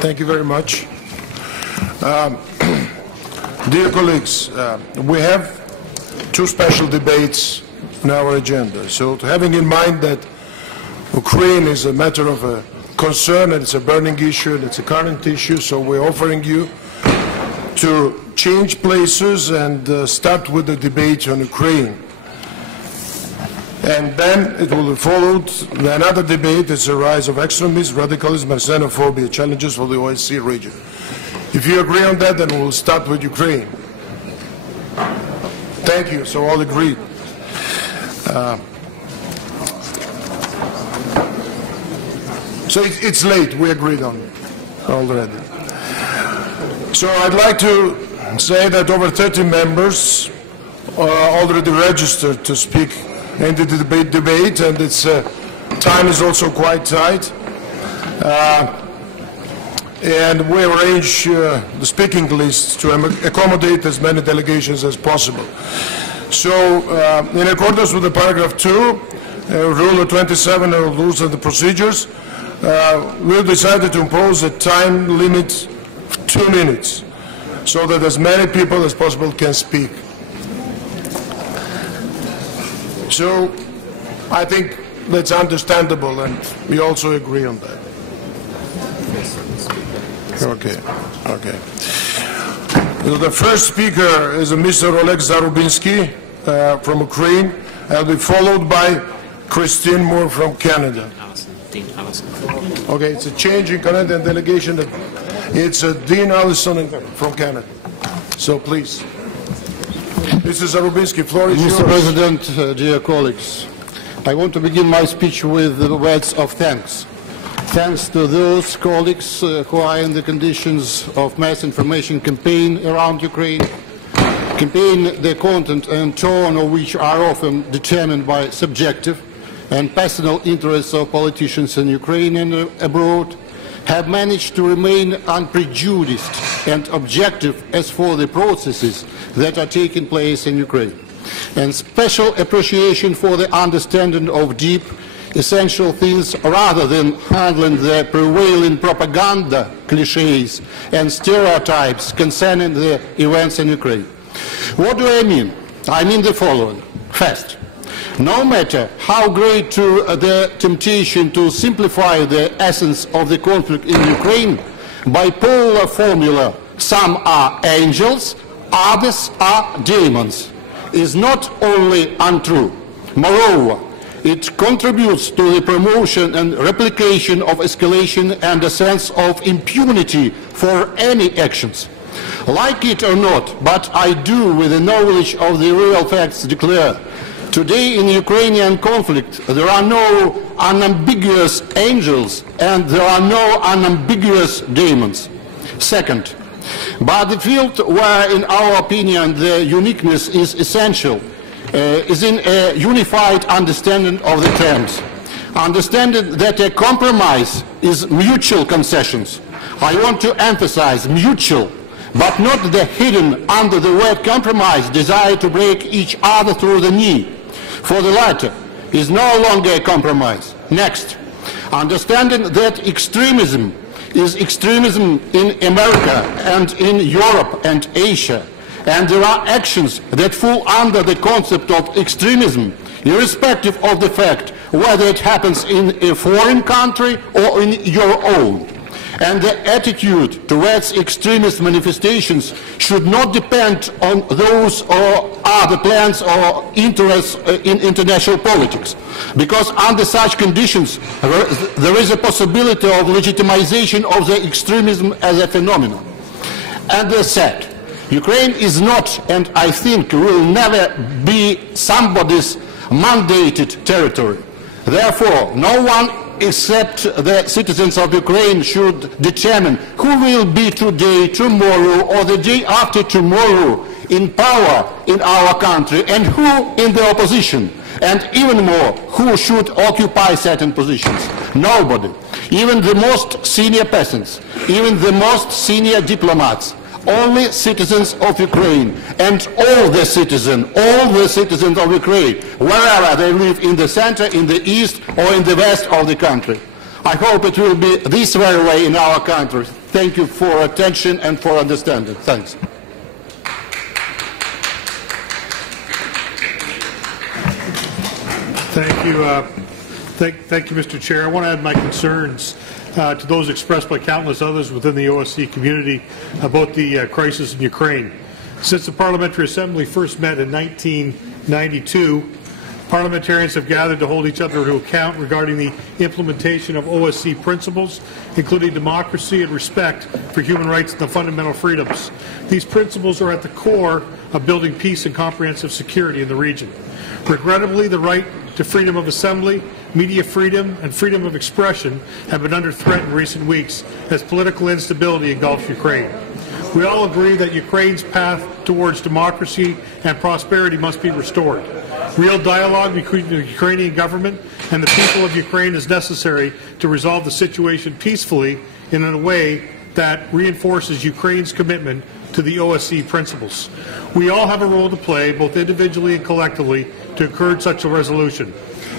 Thank you very much. Dear colleagues, we have two special debates on our agenda. So having in mind that Ukraine is a matter of concern and it's a burning issue and it's a current issue, so we're offering you to change places and start with the debate on Ukraine. And then it will be followed by another debate. It's the rise of extremism, radicalism and xenophobia, challenges for the OSCE region. If you agree on that, then we'll start with Ukraine. Thank you. So all agreed. So it's late. We agreed on it already. So I'd like to say that over 30 members are already registered to speak in the debate, and its time is also quite tight. And we arrange the speaking list to accommodate as many delegations as possible. So, in accordance with the paragraph 2, Rule 27 of Rules and the Procedures, we have decided to impose a time limit of 2 minutes, so that as many people as possible can speak. So, I think that's understandable, and we also agree on that. Okay. So the first speaker is Mr. Oleg Zarubinsky from Ukraine. I'll be followed by Christine Moore from Canada. Okay, it's a change in Canadian delegation. It's Dean Allison from Canada. So please. Mr. Zarubinsky, floor is yours. Mr. President, dear colleagues, I want to begin my speech with the words of thanks. Thanks to those colleagues who are in the conditions of mass information campaign around Ukraine, campaign the content and tone of which are often determined by subjective and personal interests of politicians in Ukraine and abroad, have managed to remain unprejudiced and objective as for the processes that are taking place in Ukraine. And special appreciation for the understanding of deep, essential things rather than handling the prevailing propaganda, cliches and stereotypes concerning the events in Ukraine. What do I mean? I mean the following. First, no matter how great the temptation to simplify the essence of the conflict in Ukraine, bipolar formula, some are angels, others are demons, is not only untrue. Moreover, it contributes to the promotion and replication of escalation and a sense of impunity for any actions. Like it or not, but I do, with the knowledge of the real facts, declare, today in the Ukrainian conflict there are no unambiguous angels and there are no unambiguous demons. Second, but the field where, in our opinion, the uniqueness is essential is in a unified understanding of the terms. Understanding that a compromise is mutual concessions. I want to emphasize mutual, but not the hidden under the word compromise desire to break each other through the knee. For the latter is no longer a compromise. Next, understanding that extremism is extremism in America and in Europe and Asia, and there are actions that fall under the concept of extremism, irrespective of the fact whether it happens in a foreign country or in your own. And the attitude towards extremist manifestations should not depend on those or other plans or interests in international politics, because under such conditions there is a possibility of legitimization of the extremism as a phenomenon. And as said, Ukraine is not, and I think will never be, somebody's mandated territory. Therefore, no one except the citizens of Ukraine should determine who will be today, tomorrow, or the day after tomorrow in power in our country, and who in the opposition, and even more, who should occupy certain positions. Nobody. Even the most senior peasants, even the most senior diplomats, only citizens of Ukraine, and all the citizens of Ukraine, wherever they live, in the center, in the east, or in the west of the country. I hope it will be this very way in our country. Thank you for attention and for understanding. Thanks. Thank you. Thank you, Mr. Chair. I want to add my concerns to those expressed by countless others within the OSCE community about the crisis in Ukraine. Since the Parliamentary Assembly first met in 1992, parliamentarians have gathered to hold each other to account regarding the implementation of OSCE principles, including democracy and respect for human rights and the fundamental freedoms. These principles are at the core of building peace and comprehensive security in the region. Regrettably, the right to freedom of assembly, media freedom, and freedom of expression have been under threat in recent weeks as political instability engulfs Ukraine. We all agree that Ukraine's path towards democracy and prosperity must be restored. Real dialogue between the Ukrainian government and the people of Ukraine is necessary to resolve the situation peacefully and in a way that reinforces Ukraine's commitment to the OSCE principles. We all have a role to play, both individually and collectively, to encourage such a resolution.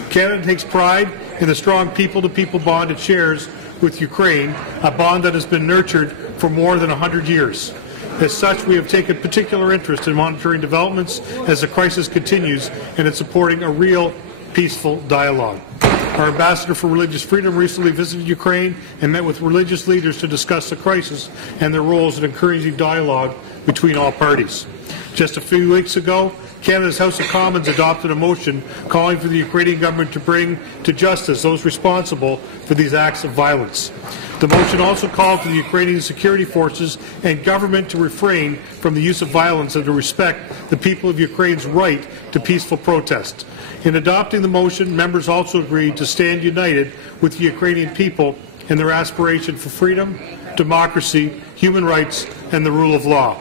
Canada takes pride in the strong people-to-people bond it shares with Ukraine, a bond that has been nurtured for more than 100 years. As such, we have taken particular interest in monitoring developments as the crisis continues and in supporting a real peaceful dialogue. Our ambassador for religious freedom recently visited Ukraine and met with religious leaders to discuss the crisis and their roles in encouraging dialogue between all parties. Just a few weeks ago, Canada's House of Commons adopted a motion calling for the Ukrainian government to bring to justice those responsible for these acts of violence. The motion also called for the Ukrainian security forces and government to refrain from the use of violence and to respect the people of Ukraine's right to peaceful protest. In adopting the motion, members also agreed to stand united with the Ukrainian people in their aspiration for freedom, democracy, human rights, and the rule of law.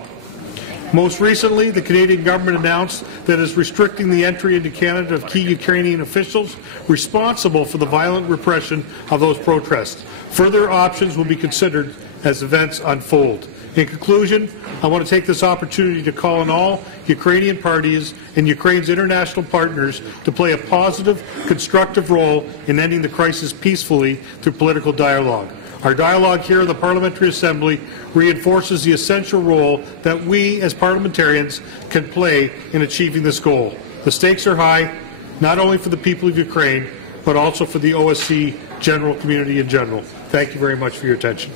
Most recently, the Canadian government announced that it is restricting the entry into Canada of key Ukrainian officials responsible for the violent repression of those protests. Further options will be considered as events unfold. In conclusion, I want to take this opportunity to call on all Ukrainian parties and Ukraine's international partners to play a positive, constructive role in ending the crisis peacefully through political dialogue. Our dialogue here in the Parliamentary Assembly reinforces the essential role that we as parliamentarians can play in achieving this goal. The stakes are high, not only for the people of Ukraine, but also for the OSCE general community in general. Thank you very much for your attention.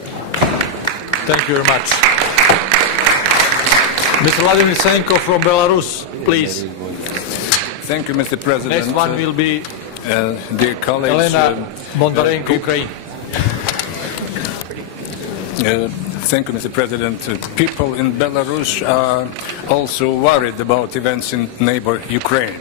Thank you very much. Mr. Vladimir Senko from Belarus, please. Thank you, Mr. President. Next one will be dear colleagues, Elena Bondarenko, Ukraine. Thank you, Mr. President. People in Belarus are also worried about events in neighbor Ukraine.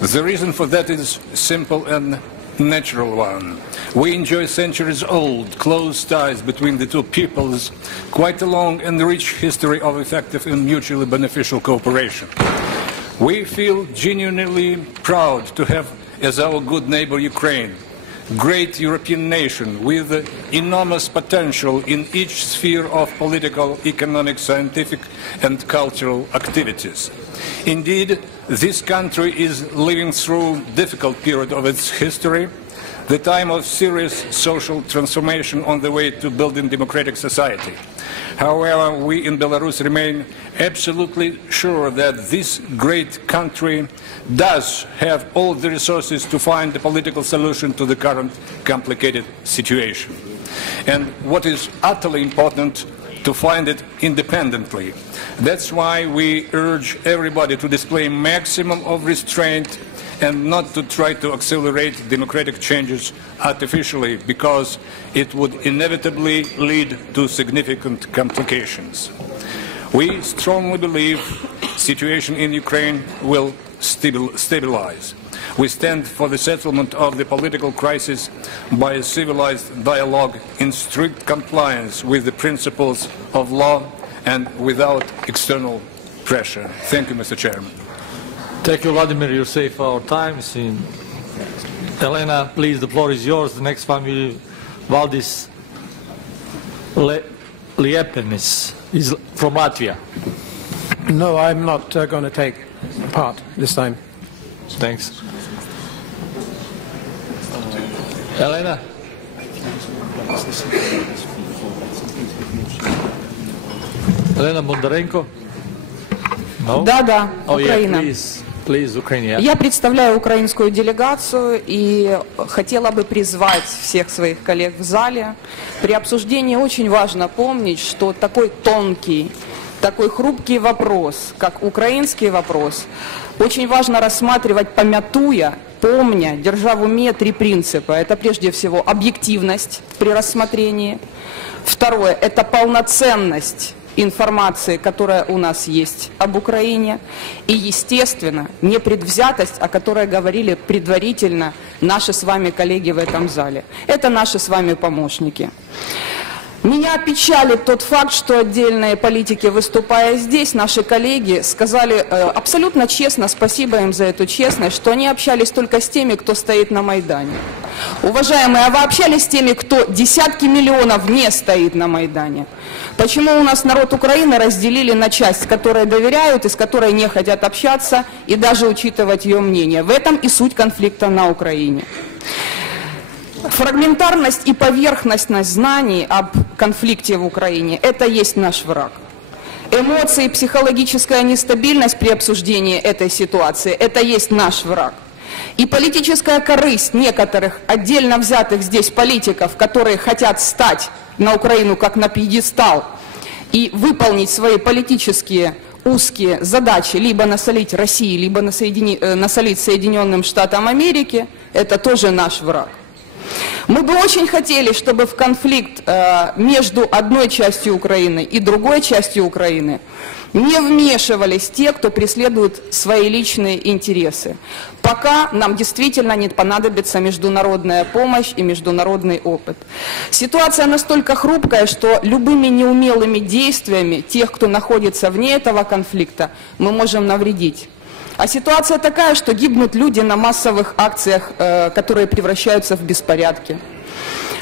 The reason for that is simple and natural one. We enjoy centuries-old close ties between the two peoples, quite a long and rich history of effective and mutually beneficial cooperation. We feel genuinely proud to have as our good neighbor Ukraine, great European nation with enormous potential in each sphere of political, economic, scientific and cultural activities. Indeed, this country is living through a difficult period of its history, the time of serious social transformation on the way to building democratic society. However, we in Belarus remain absolutely sure that this great country does have all the resources to find a political solution to the current complicated situation. And what is utterly important, to find it independently. That's why we urge everybody to display maximum of restraint and not to try to accelerate democratic changes artificially, because it would inevitably lead to significant complications. We strongly believe the situation in Ukraine will stabilize. We stand for the settlement of the political crisis by a civilized dialogue in strict compliance with the principles of law and without external pressure. Thank you, Mr. Chairman. Thank you, Vladimir. You save our time. Elena, please, the floor is yours. The next one will be Valdis Liepenis. He's from Latvia. No, I'm not going to take part this time. Thanks. Elena? Elena Bondarenko? No? Да, Oh, Украина. yeah, please, Ukraine. Я представляю украинскую делегацию и хотела бы призвать всех своих коллег в зале. При обсуждении очень важно помнить, что такой тонкий, такой хрупкий вопрос, как украинский вопрос, очень важно рассматривать, помятуя, помня, держа в уме три принципа. Это прежде всего объективность при рассмотрении. Второе – это полноценность информации, которая у нас есть об Украине. И, естественно, непредвзятость, о которой говорили предварительно наши с вами коллеги в этом зале. Это наши с вами помощники. Меня печалит тот факт, что отдельные политики, выступая здесь, наши коллеги сказали абсолютно честно, спасибо им за эту честность, что они общались только с теми, кто стоит на Майдане. Уважаемые, а вы общались с теми, кто десятки миллионов не стоит на Майдане? Почему у нас народ Украины разделили на часть, которой доверяют и с которой не хотят общаться и даже учитывать ее мнение? В этом и суть конфликта на Украине. Фрагментарность и поверхностность знаний об конфликте в Украине – это есть наш враг. Эмоции и психологическая нестабильность при обсуждении этой ситуации – это есть наш враг. И политическая корысть некоторых отдельно взятых здесь политиков, которые хотят стать на Украину как на пьедестал и выполнить свои политические узкие задачи, либо насолить России, либо насолить Соединенным Штатам Америки, это тоже наш враг. Мы бы очень хотели, чтобы в конфликт между одной частью Украины и другой частью Украины не вмешивались те, кто преследует свои личные интересы. Пока нам действительно не понадобится международная помощь и международный опыт. Ситуация настолько хрупкая, что любыми неумелыми действиями тех, кто находится вне этого конфликта, мы можем навредить. А ситуация такая, что гибнут люди на массовых акциях, которые превращаются в беспорядки.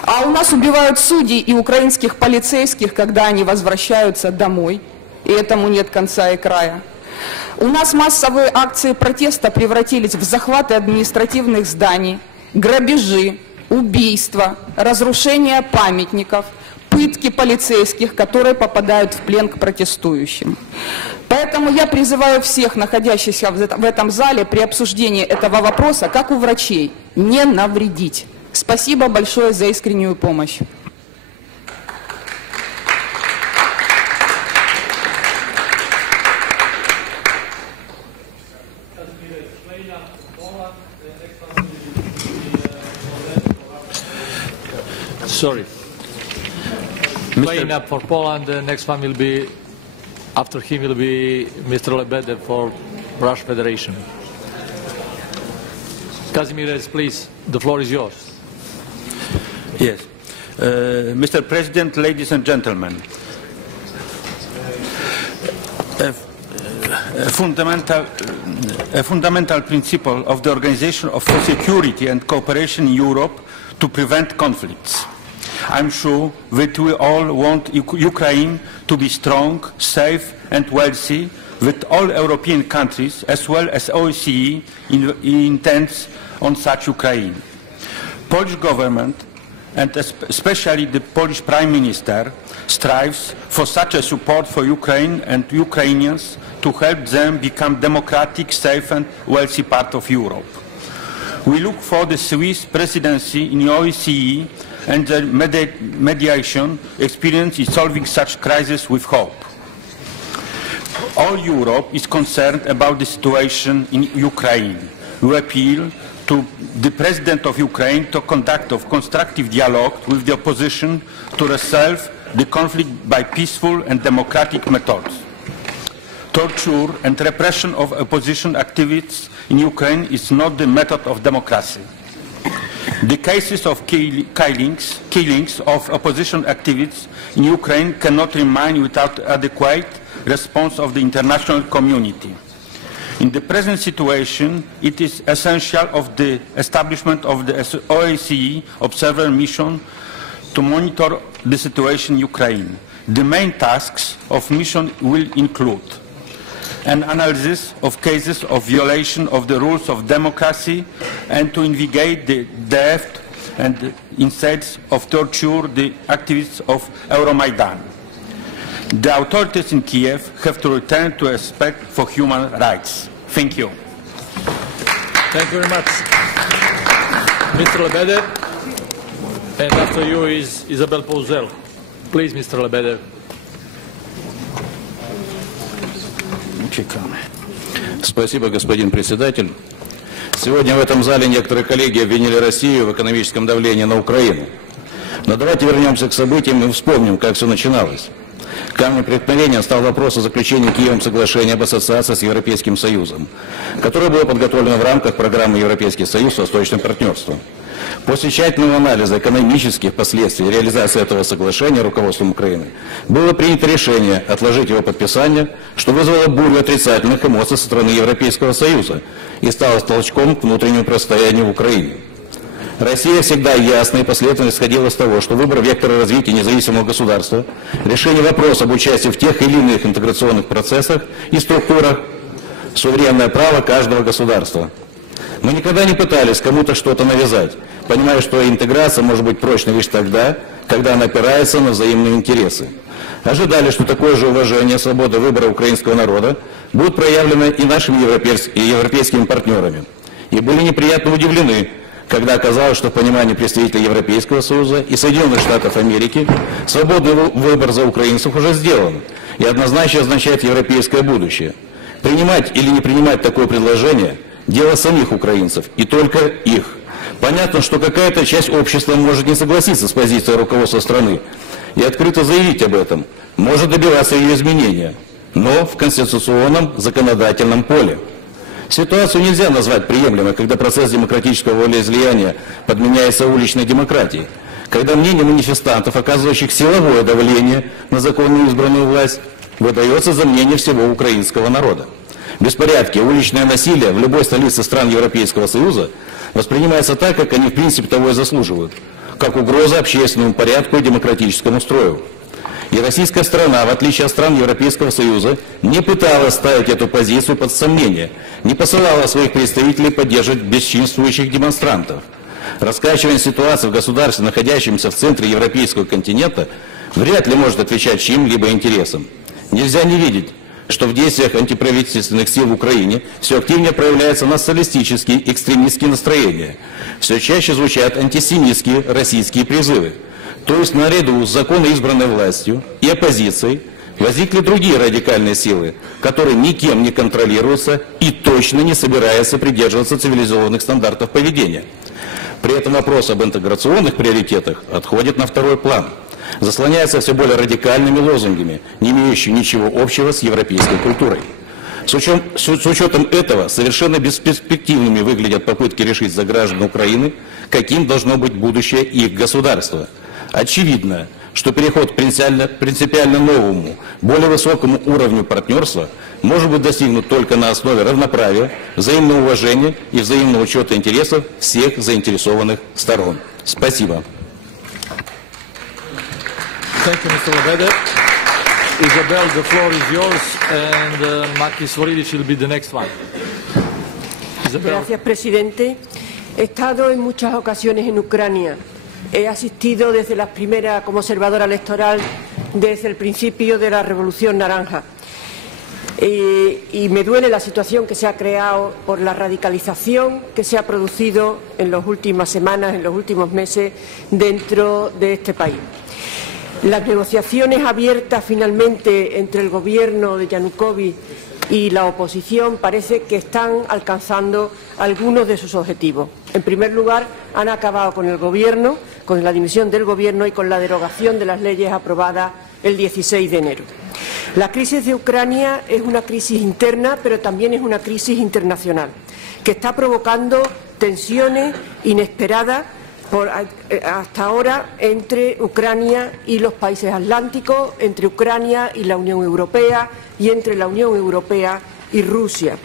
А у нас убивают судей и украинских полицейских, когда они возвращаются домой. И этому нет конца и края. У нас массовые акции протеста превратились в захваты административных зданий, грабежи, убийства, разрушение памятников, пытки полицейских, которые попадают в плен к протестующим. Поэтому я призываю всех, находящихся в этом зале, при обсуждении этого вопроса, как у врачей, не навредить. Спасибо большое за искреннюю помощь. Sorry. Playing up for Poland, the next one will be, after him will be Mr. Lebedev for Russian Federation. Kazimierz, please, the floor is yours. Yes. Mr. President, ladies and gentlemen, a fundamental principle of the Organization for Security and Cooperation in Europe to prevent conflicts. I'm sure that we all want Ukraine to be strong, safe and wealthy, with all European countries as well as OSCE intends on such Ukraine. Polish government and especially the Polish Prime Minister strives for such a support for Ukraine and Ukrainians to help them become democratic, safe and wealthy part of Europe. We look for the Swiss presidency in the OSCE and the mediation experience in solving such crises with hope. All Europe is concerned about the situation in Ukraine. We appeal to the President of Ukraine to conduct a constructive dialogue with the opposition to resolve the conflict by peaceful and democratic methods. Torture and repression of opposition activists in Ukraine is not the method of democracy. The cases of killings of opposition activists in Ukraine cannot remain without adequate response of the international community. In the present situation, it is essential of the establishment of the OSCE observer mission to monitor the situation in Ukraine. The main tasks of mission will include an analysis of cases of violation of the rules of democracy and to investigate the depth and instead of torture the activists of Euromaidan. The authorities in Kiev have to return to respect for human rights. Thank you. Thank you very much, Mr. Lebedev. And after you is Isabel Posel. Please, Mr. Lebedev. Спасибо, господин председатель. Сегодня в этом зале некоторые коллеги обвинили Россию в экономическом давлении на Украину. Но давайте вернемся к событиям и вспомним, как все начиналось. Камнем преткновения стал вопрос о заключении Киевом соглашения об ассоциации с Европейским Союзом, которое было подготовлено в рамках программы Европейский Союз с Восточным партнерством. После тщательного анализа экономических последствий реализации этого соглашения руководством Украины было принято решение отложить его подписание, что вызвало бурю отрицательных эмоций со стороны Европейского Союза и стало толчком к внутреннему противостоянию в Украине. Россия всегда ясно и последовательно исходила из того, что выбор вектора развития независимого государства, решение вопроса об участии в тех или иных интеграционных процессах и структурах – суверенное право каждого государства. Мы никогда не пытались кому-то что-то навязать, понимая, что интеграция может быть прочной лишь тогда, когда она опирается на взаимные интересы. Ожидали, что такое же уважение, свобода выбора украинского народа будут проявлены и нашими европейскими партнерами. И были неприятно удивлены, когда оказалось, что в понимании представителей Европейского Союза и Соединенных Штатов Америки свободный выбор за украинцев уже сделан и однозначно означает европейское будущее. Принимать или не принимать такое предложение – дело самих украинцев, и только их. Понятно, что какая-то часть общества может не согласиться с позицией руководства страны и открыто заявить об этом, может добиваться ее изменения, но в конституционном законодательном поле. Ситуацию нельзя назвать приемлемой, когда процесс демократического волеизлияния подменяется уличной демократией, когда мнение манифестантов, оказывающих силовое давление на законно избранную власть, выдается за мнение всего украинского народа. Беспорядки, уличное насилие в любой столице стран Европейского Союза воспринимаются так, как они в принципе того и заслуживают, как угроза общественному порядку и демократическому строю. И российская сторона, в отличие от стран Европейского Союза, не пыталась ставить эту позицию под сомнение, не посылала своих представителей поддерживать бесчинствующих демонстрантов. Раскачивание ситуации в государстве, находящемся в центре европейского континента, вряд ли может отвечать чьим-либо интересам. Нельзя не видеть, что в действиях антиправительственных сил в Украине все активнее проявляются националистические, экстремистские настроения. Все чаще звучат антисемитские российские призывы. То есть наряду с законно избранной властью и оппозицией возникли другие радикальные силы, которые никем не контролируются и точно не собираются придерживаться цивилизованных стандартов поведения. При этом вопрос об интеграционных приоритетах отходит на второй план. Заслоняется все более радикальными лозунгами, не имеющими ничего общего с европейской культурой. С учетом этого совершенно бесперспективными выглядят попытки решить за граждан Украины, каким должно быть будущее их государства. Очевидно, что переход к принципиально новому, более высокому уровню партнерства может быть достигнут только на основе равноправия, взаимного уважения и взаимного учета интересов всех заинтересованных сторон. Спасибо. Thank you, Mr. Lebedev. Isabel, the floor is yours, and Makis Voridic will be the next one. Isabel. Gracias, presidente. He estado en muchas ocasiones en Ucrania. He asistido desde las primeras como observadora electoral desde el principio de la Revolución Naranja. Y me duele la situación que se ha creado por la radicalización que se ha producido en las últimas semanas, en los últimos meses, dentro de este país. Las negociaciones abiertas finalmente entre el gobierno de Yanukovych y la oposición parece que están alcanzando algunos de sus objetivos. En primer lugar, han acabado con el gobierno, con la dimisión del gobierno y con la derogación de las leyes aprobadas el 16 de enero. La crisis de Ucrania es una crisis interna, pero también es una crisis internacional, que está provocando tensiones inesperadas hasta ahora entre Ucrania y los países atlánticos, entre Ucrania y la Unión Europea y entre la Unión Europea y Rusia,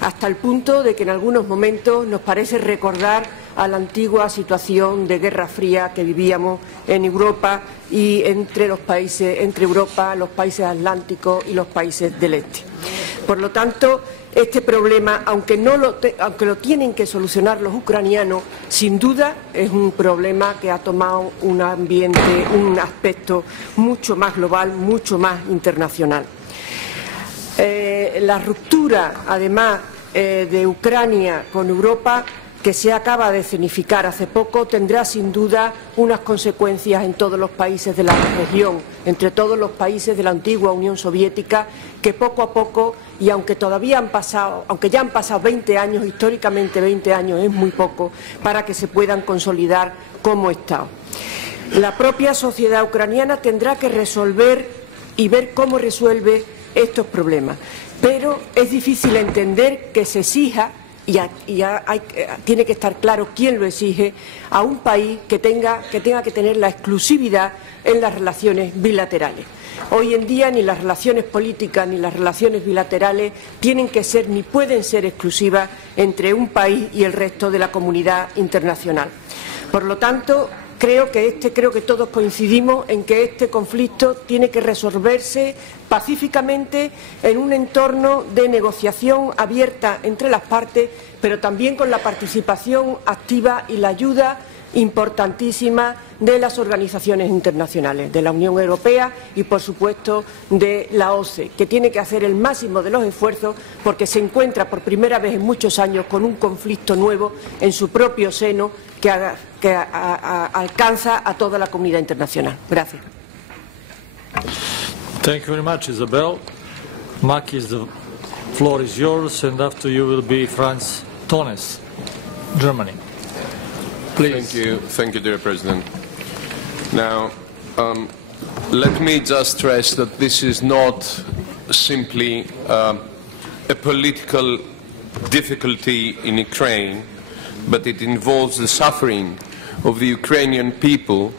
hasta el punto de que en algunos momentos nos parece recordar a la antigua situación de Guerra Fría que vivíamos en Europa y entre los países, entre Europa, los países atlánticos y los países del este. Por lo tanto, Este problema, aunque lo tienen que solucionar los ucranianos, sin duda es un problema que ha tomado un aspecto mucho más global, mucho más internacional. La ruptura, además, de Ucrania con Europa, que se acaba de escenificar hace poco, tendrá sin duda unas consecuencias en todos los países de la región, entre todos los países de la antigua Unión Soviética, que poco a poco, y aunque ya han pasado 20 años, históricamente 20 años es muy poco, para que se puedan consolidar como Estado. La propia sociedad ucraniana tendrá que resolver y ver cómo resuelve estos problemas, pero es difícil entender que se exija, tiene que estar claro quién lo exige, a un país que tenga que tener la exclusividad en las relaciones bilaterales. Hoy en día ni las relaciones políticas ni las relaciones bilaterales tienen que ser ni pueden ser exclusivas entre un país y el resto de la comunidad internacional. Por lo tanto, creo que todos coincidimos en que este conflicto tiene que resolverse pacíficamente en un entorno de negociación abierta entre las partes, pero también con la participación activa y la ayuda importantísima de las organizaciones internacionales, de la Unión Europea y, por supuesto, de la OSCE, que tiene que hacer el máximo de los esfuerzos porque se encuentra por primera vez en muchos años con un conflicto nuevo en su propio seno que alcanza a toda la comunidad internacional. Gracias. Thank you very much, Isabel. Makis, the floor is yours, and after you will be Franz Tones, Germany. Please. Thank you, dear President. Now, let me just stress that this is not simply a political difficulty in Ukraine, but it involves the suffering of the Ukrainian people,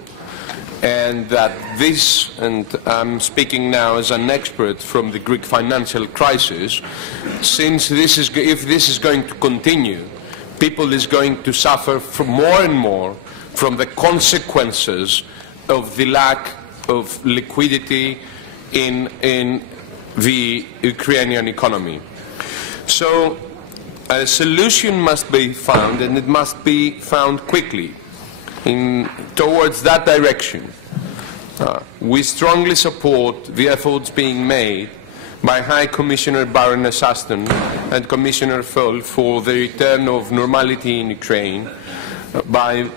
and that this, and I'm speaking now as an expert from the Greek financial crisis, if this is going to continue, people is going to suffer more and more from the consequences of the lack of liquidity in the Ukrainian economy. So a solution must be found, and it must be found quickly towards that direction. We strongly support the efforts being made by High Commissioner Baroness Ashton and Commissioner Füle for the return of normality in Ukraine by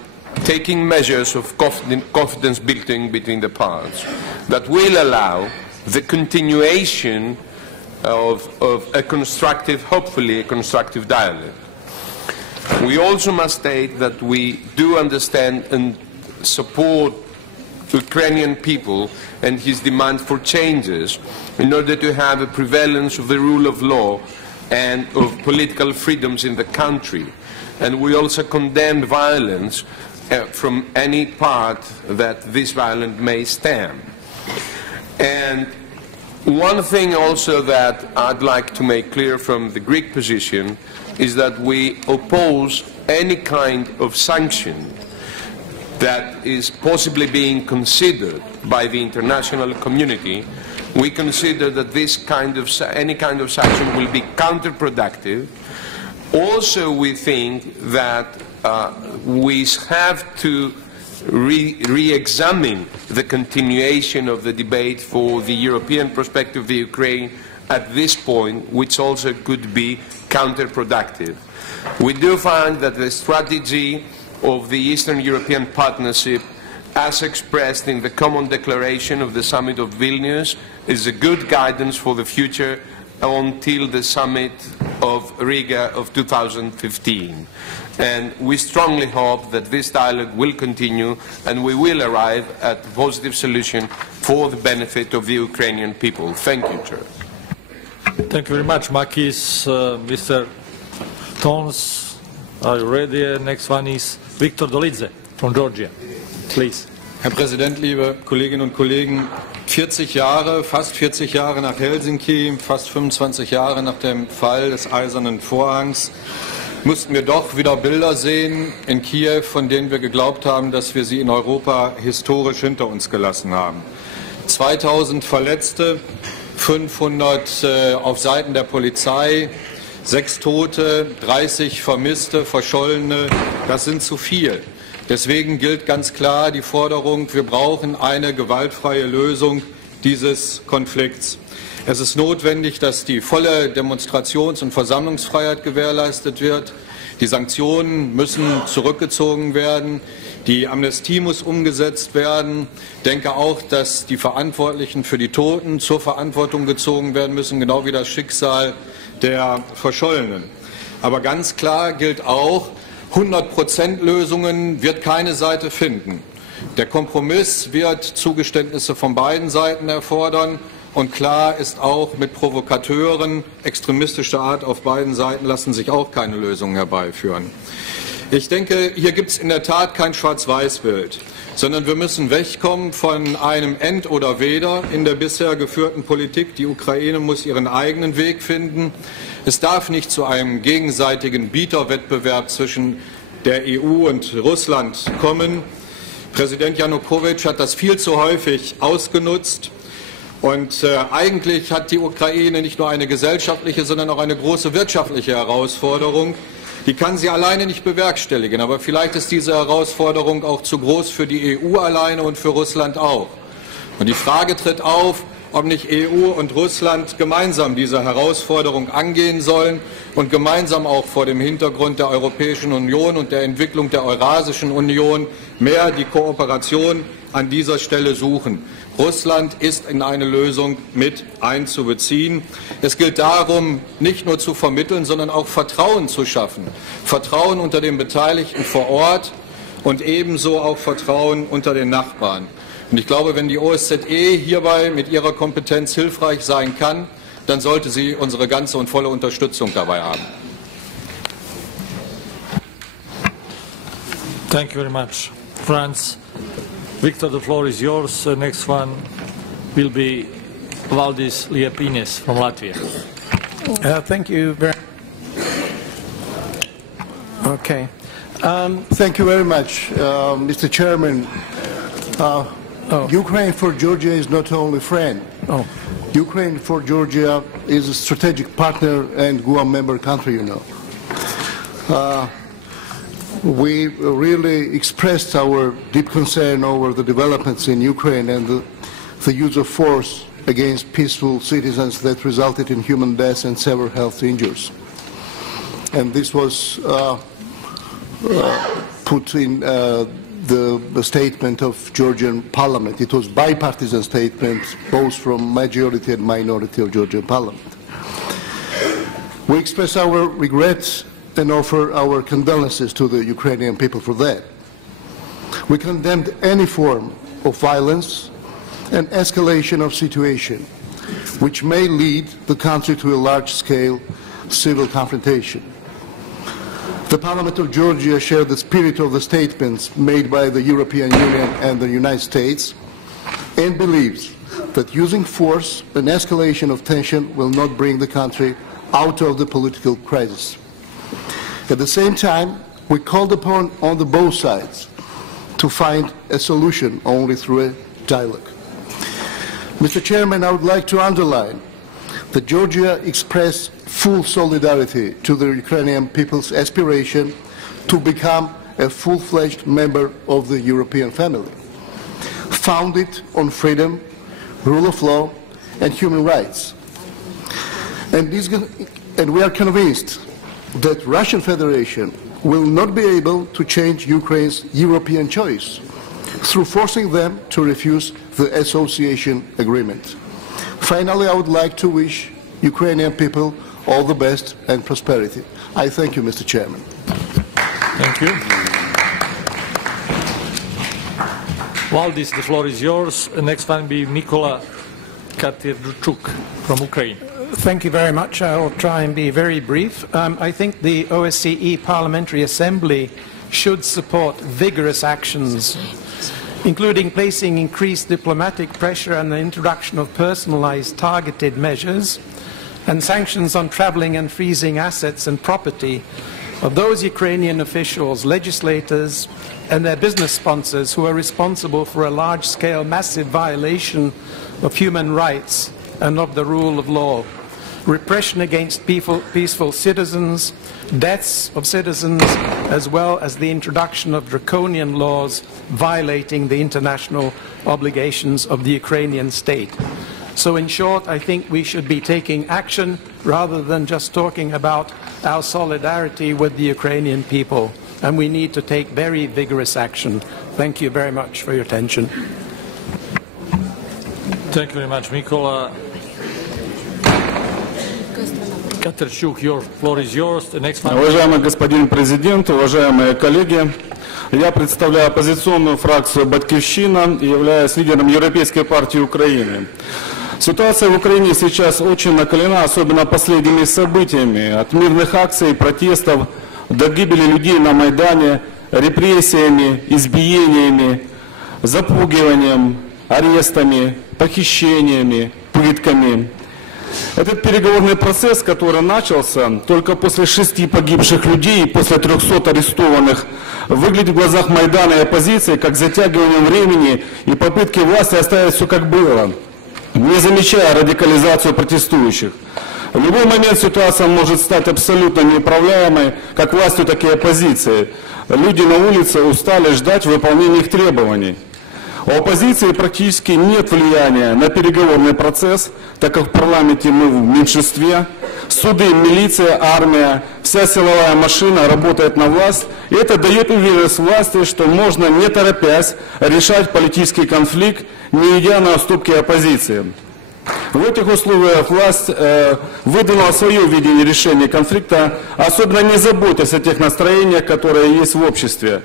taking measures of confidence building between the parts that will allow the continuation of a constructive, hopefully a constructive dialogue. We also must state that we do understand and support the Ukrainian people and his demand for changes in order to have a prevalence of the rule of law and of political freedoms in the country. And we also condemn violence from any part that this violence may stem. And one thing also that I'd like to make clear from the Greek position is that we oppose any kind of sanction that is possibly being considered by the international community. We consider that any kind of sanction will be counterproductive. Also, we think that we have to re-examine the continuation of the debate for the European perspective of Ukraine at this point, which also could be counterproductive. We do find that the strategy of the Eastern European Partnership, as expressed in the Common Declaration of the Summit of Vilnius, is a good guidance for the future until the Summit of Riga of 2015. And we strongly hope that this dialogue will continue and we will arrive at a positive solution for the benefit of the Ukrainian people. Thank you, Chair. Thank you very much, Makis. Mr. Tons, are you ready? Next one is Viktor Dolidze from Georgia. Please. Herr Präsident, liebe Kolleginnen und Kollegen, 40 Jahre, fast 40 Jahre nach Helsinki, fast 25 Jahre nach dem Fall des Eisernen Vorhangs, mussten wir doch wieder Bilder sehen in Kiew, von denen wir geglaubt haben, dass wir sie in Europa historisch hinter uns gelassen haben. 2000 Verletzte, 500 auf Seiten der Polizei, 6 Tote, 30 Vermisste, Verschollene, das sind zu viel. Deswegen gilt ganz klar die Forderung, wir brauchen eine gewaltfreie Lösung dieses Konflikts. Es ist notwendig, dass die volle Demonstrations- und Versammlungsfreiheit gewährleistet wird. Die Sanktionen müssen zurückgezogen werden. Die Amnestie muss umgesetzt werden. Ich denke auch, dass die Verantwortlichen für die Toten zur Verantwortung gezogen werden müssen, genau wie das Schicksal der Verschollenen. Aber ganz klar gilt auch, 100% Lösungen wird keine Seite finden. Der Kompromiss wird Zugeständnisse von beiden Seiten erfordern. Und klar ist auch, mit Provokateuren extremistischer Art auf beiden Seiten lassen sich auch keine Lösungen herbeiführen. Ich denke, hier gibt es in der Tat kein Schwarz-Weiß-Bild, sondern wir müssen wegkommen von einem Ent- oder Weder in der bisher geführten Politik. Die Ukraine muss ihren eigenen Weg finden. Es darf nicht zu einem gegenseitigen Bieterwettbewerb zwischen der EU und Russland kommen. Präsident Janukowitsch hat das viel zu häufig ausgenutzt. Und eigentlich hat die Ukraine nicht nur eine gesellschaftliche, sondern auch eine große wirtschaftliche Herausforderung. Die kann sie alleine nicht bewerkstelligen. Aber vielleicht ist diese Herausforderung auch zu groß für die EU alleine und für Russland auch. Und die Frage tritt auf, ob nicht EU und Russland gemeinsam diese Herausforderung angehen sollen und gemeinsam auch vor dem Hintergrund der Europäischen Union und der Entwicklung der Eurasischen Union mehr die Kooperation an dieser Stelle suchen. Russland ist in eine Lösung mit einzubeziehen. Es gilt darum, nicht nur zu vermitteln, sondern auch Vertrauen zu schaffen. Vertrauen unter den Beteiligten vor Ort und ebenso auch Vertrauen unter den Nachbarn. Und ich glaube, wenn die OSZE hierbei mit ihrer Kompetenz hilfreich sein kann, dann sollte sie unsere ganze und volle Unterstützung dabei haben. Thank you very much, Franz. Victor, the floor is yours. Next one will be Valdis Liepinis from Latvia. Thank you very Okay. Thank you very much, Mr. Chairman. Ukraine for Georgia is not only a friend. Ukraine for Georgia is a strategic partner and Guam member country, you know. We really expressed our deep concern over the developments in Ukraine and the use of force against peaceful citizens that resulted in human deaths and severe health injuries. And this was put in the statement of Georgian parliament. It was bipartisan statement, both from majority and minority of Georgian parliament. We express our regrets and offer our condolences to the Ukrainian people for that. We condemned any form of violence and escalation of situation which may lead the country to a large-scale civil confrontation. The Parliament of Georgia shared the spirit of the statements made by the European Union and the United States and believes that using force and escalation of tension will not bring the country out of the political crisis. At the same time, we called upon on the both sides to find a solution only through a dialogue. Mr. Chairman, I would like to underline that Georgia expressed full solidarity to the Ukrainian people's aspiration to become a full-fledged member of the European family, founded on freedom, rule of law, and human rights. And we are convinced that Russian Federation will not be able to change Ukraine's European choice through forcing them to refuse the association agreement. Finally, I would like to wish Ukrainian people all the best and prosperity. I thank you, Mr. Chairman. Thank you. Valdis, the floor is yours. Next one will be Mykola Katerchuk from Ukraine. Thank you very much. I'll try and be very brief. I think the OSCE Parliamentary Assembly should support vigorous actions, including placing increased diplomatic pressure and the introduction of personalized targeted measures and sanctions on traveling and freezing assets and property of those Ukrainian officials, legislators and their business sponsors who are responsible for a large-scale massive violation of human rights and of the rule of law. repression against peaceful citizens, deaths of citizens, as well as the introduction of draconian laws violating the international obligations of the Ukrainian state. So in short, I think we should be taking action rather than just talking about our solidarity with the Ukrainian people. And we need to take very vigorous action. Thank you very much for your attention. Thank you very much, Mikola. Katarchuk, your floor is yours. The next one. Уважаемый господин президент, уважаемые коллеги, я представляю оппозиционную фракцию «Батькивщина» и являюсь лидером Европейской партии Украины. Ситуация в Украине сейчас очень накалена, особенно последними событиями. От мирных акций, протестов до гибели людей на Майдане, репрессиями, избиениями, запугиванием, арестами, похищениями, пытками. Этот переговорный процесс, который начался только после 6 погибших людей и после 300 арестованных, выглядит в глазах Майдана и оппозиции как затягивание времени и попытки власти оставить все как было, не замечая радикализацию протестующих. В любой момент ситуация может стать абсолютно неуправляемой, как властью, так и оппозицией. Люди на улице устали ждать выполнения их требований. У оппозиции практически нет влияния на переговорный процесс, так как в парламенте мы в меньшинстве. Суды, милиция, армия, вся силовая машина работает на власть. И это дает уверенность власти, что можно, не торопясь, решать политический конфликт, не идя на уступки оппозиции. В этих условиях власть выдвинула свое видение решения конфликта, особенно не заботясь о тех настроениях, которые есть в обществе.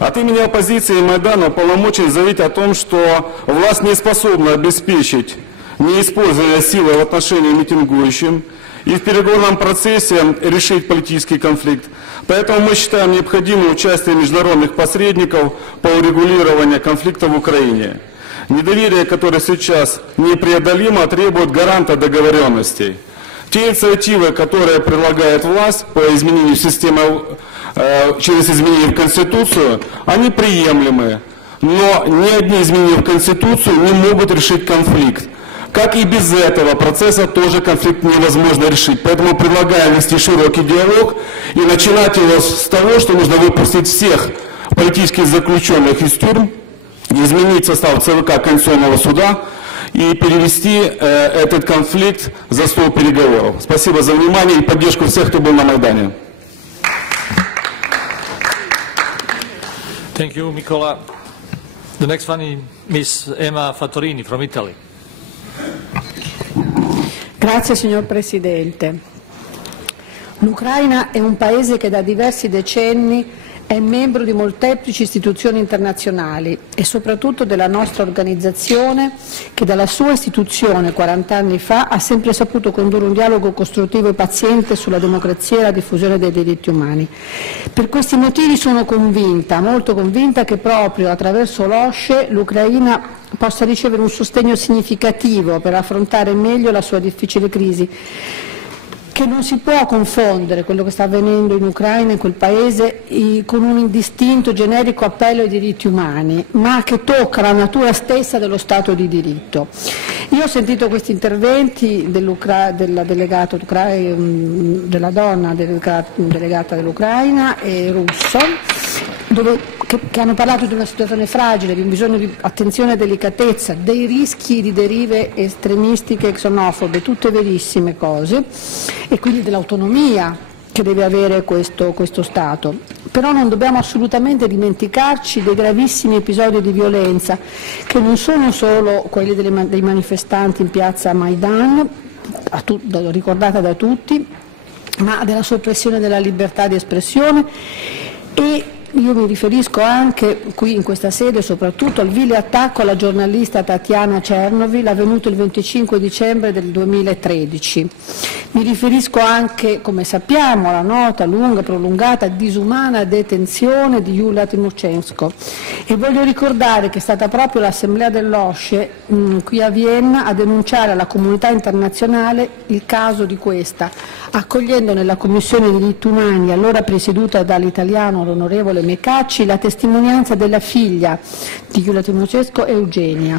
От имени оппозиции и Майдана уполномочен заявить о том, что власть не способна обеспечить неиспользование силы в отношении митингующим и в переговорном процессе решить политический конфликт. Поэтому мы считаем необходимым участие международных посредников по урегулированию конфликта в Украине. Недоверие, которое сейчас непреодолимо, требует гаранта договоренностей. Те инициативы, которые предлагает власть по изменению системы через изменения в Конституцию, они приемлемы, но ни одни изменения в Конституцию не могут решить конфликт. Как и без этого процесса тоже конфликт невозможно решить. Поэтому предлагаем вести широкий диалог и начинать его с того, что нужно выпустить всех политических заключенных из тюрьм, изменить состав ЦВК Конституционного суда и перевести этот конфликт за стол переговоров. Спасибо за внимание и поддержку всех, кто был на Майдане. Thank you, Mikola. The next one is Ms. Emma Fattorini from Italy. Grazie signor Presidente. L'Ucraina è un paese che da diversi decenni è membro di molteplici istituzioni internazionali e soprattutto della nostra organizzazione che dalla sua istituzione 40 anni fa ha sempre saputo condurre un dialogo costruttivo e paziente sulla democrazia e la diffusione dei diritti umani. Per questi motivi sono convinta, molto convinta, che proprio attraverso l'OSCE l'Ucraina possa ricevere un sostegno significativo per affrontare meglio la sua difficile crisi, che non si può confondere quello che sta avvenendo in Ucraina, in quel paese, con un indistinto generico appello ai diritti umani, ma che tocca la natura stessa dello Stato di diritto. Io ho sentito questi interventi della delegata delegata dell'Ucraina russo, che hanno parlato di una situazione fragile, di un bisogno di attenzione e delicatezza, dei rischi di derive estremistiche e xenofobe, tutte verissime cose, e quindi dell'autonomia che deve avere questo Stato. Però non dobbiamo assolutamente dimenticarci dei gravissimi episodi di violenza, che non sono solo quelli dei manifestanti in piazza Maidan, ricordata da tutti, ma della soppressione della libertà di espressione. E io mi riferisco anche qui in questa sede soprattutto al vile attacco alla giornalista Tatiana Chernobyl avvenuto il 25 dicembre del 2013. Mi riferisco anche, come sappiamo, alla nota, lunga, prolungata, disumana detenzione di Yulia Tymoshenko. E voglio ricordare che è stata proprio l'Assemblea dell'OSCE qui a Vienna a denunciare alla comunità internazionale il caso di questa, accogliendo nella Commissione dei diritti umani, allora presieduta dall'italiano l'onorevole la testimonianza della figlia di Yulia Tymoshenko, Eugenia.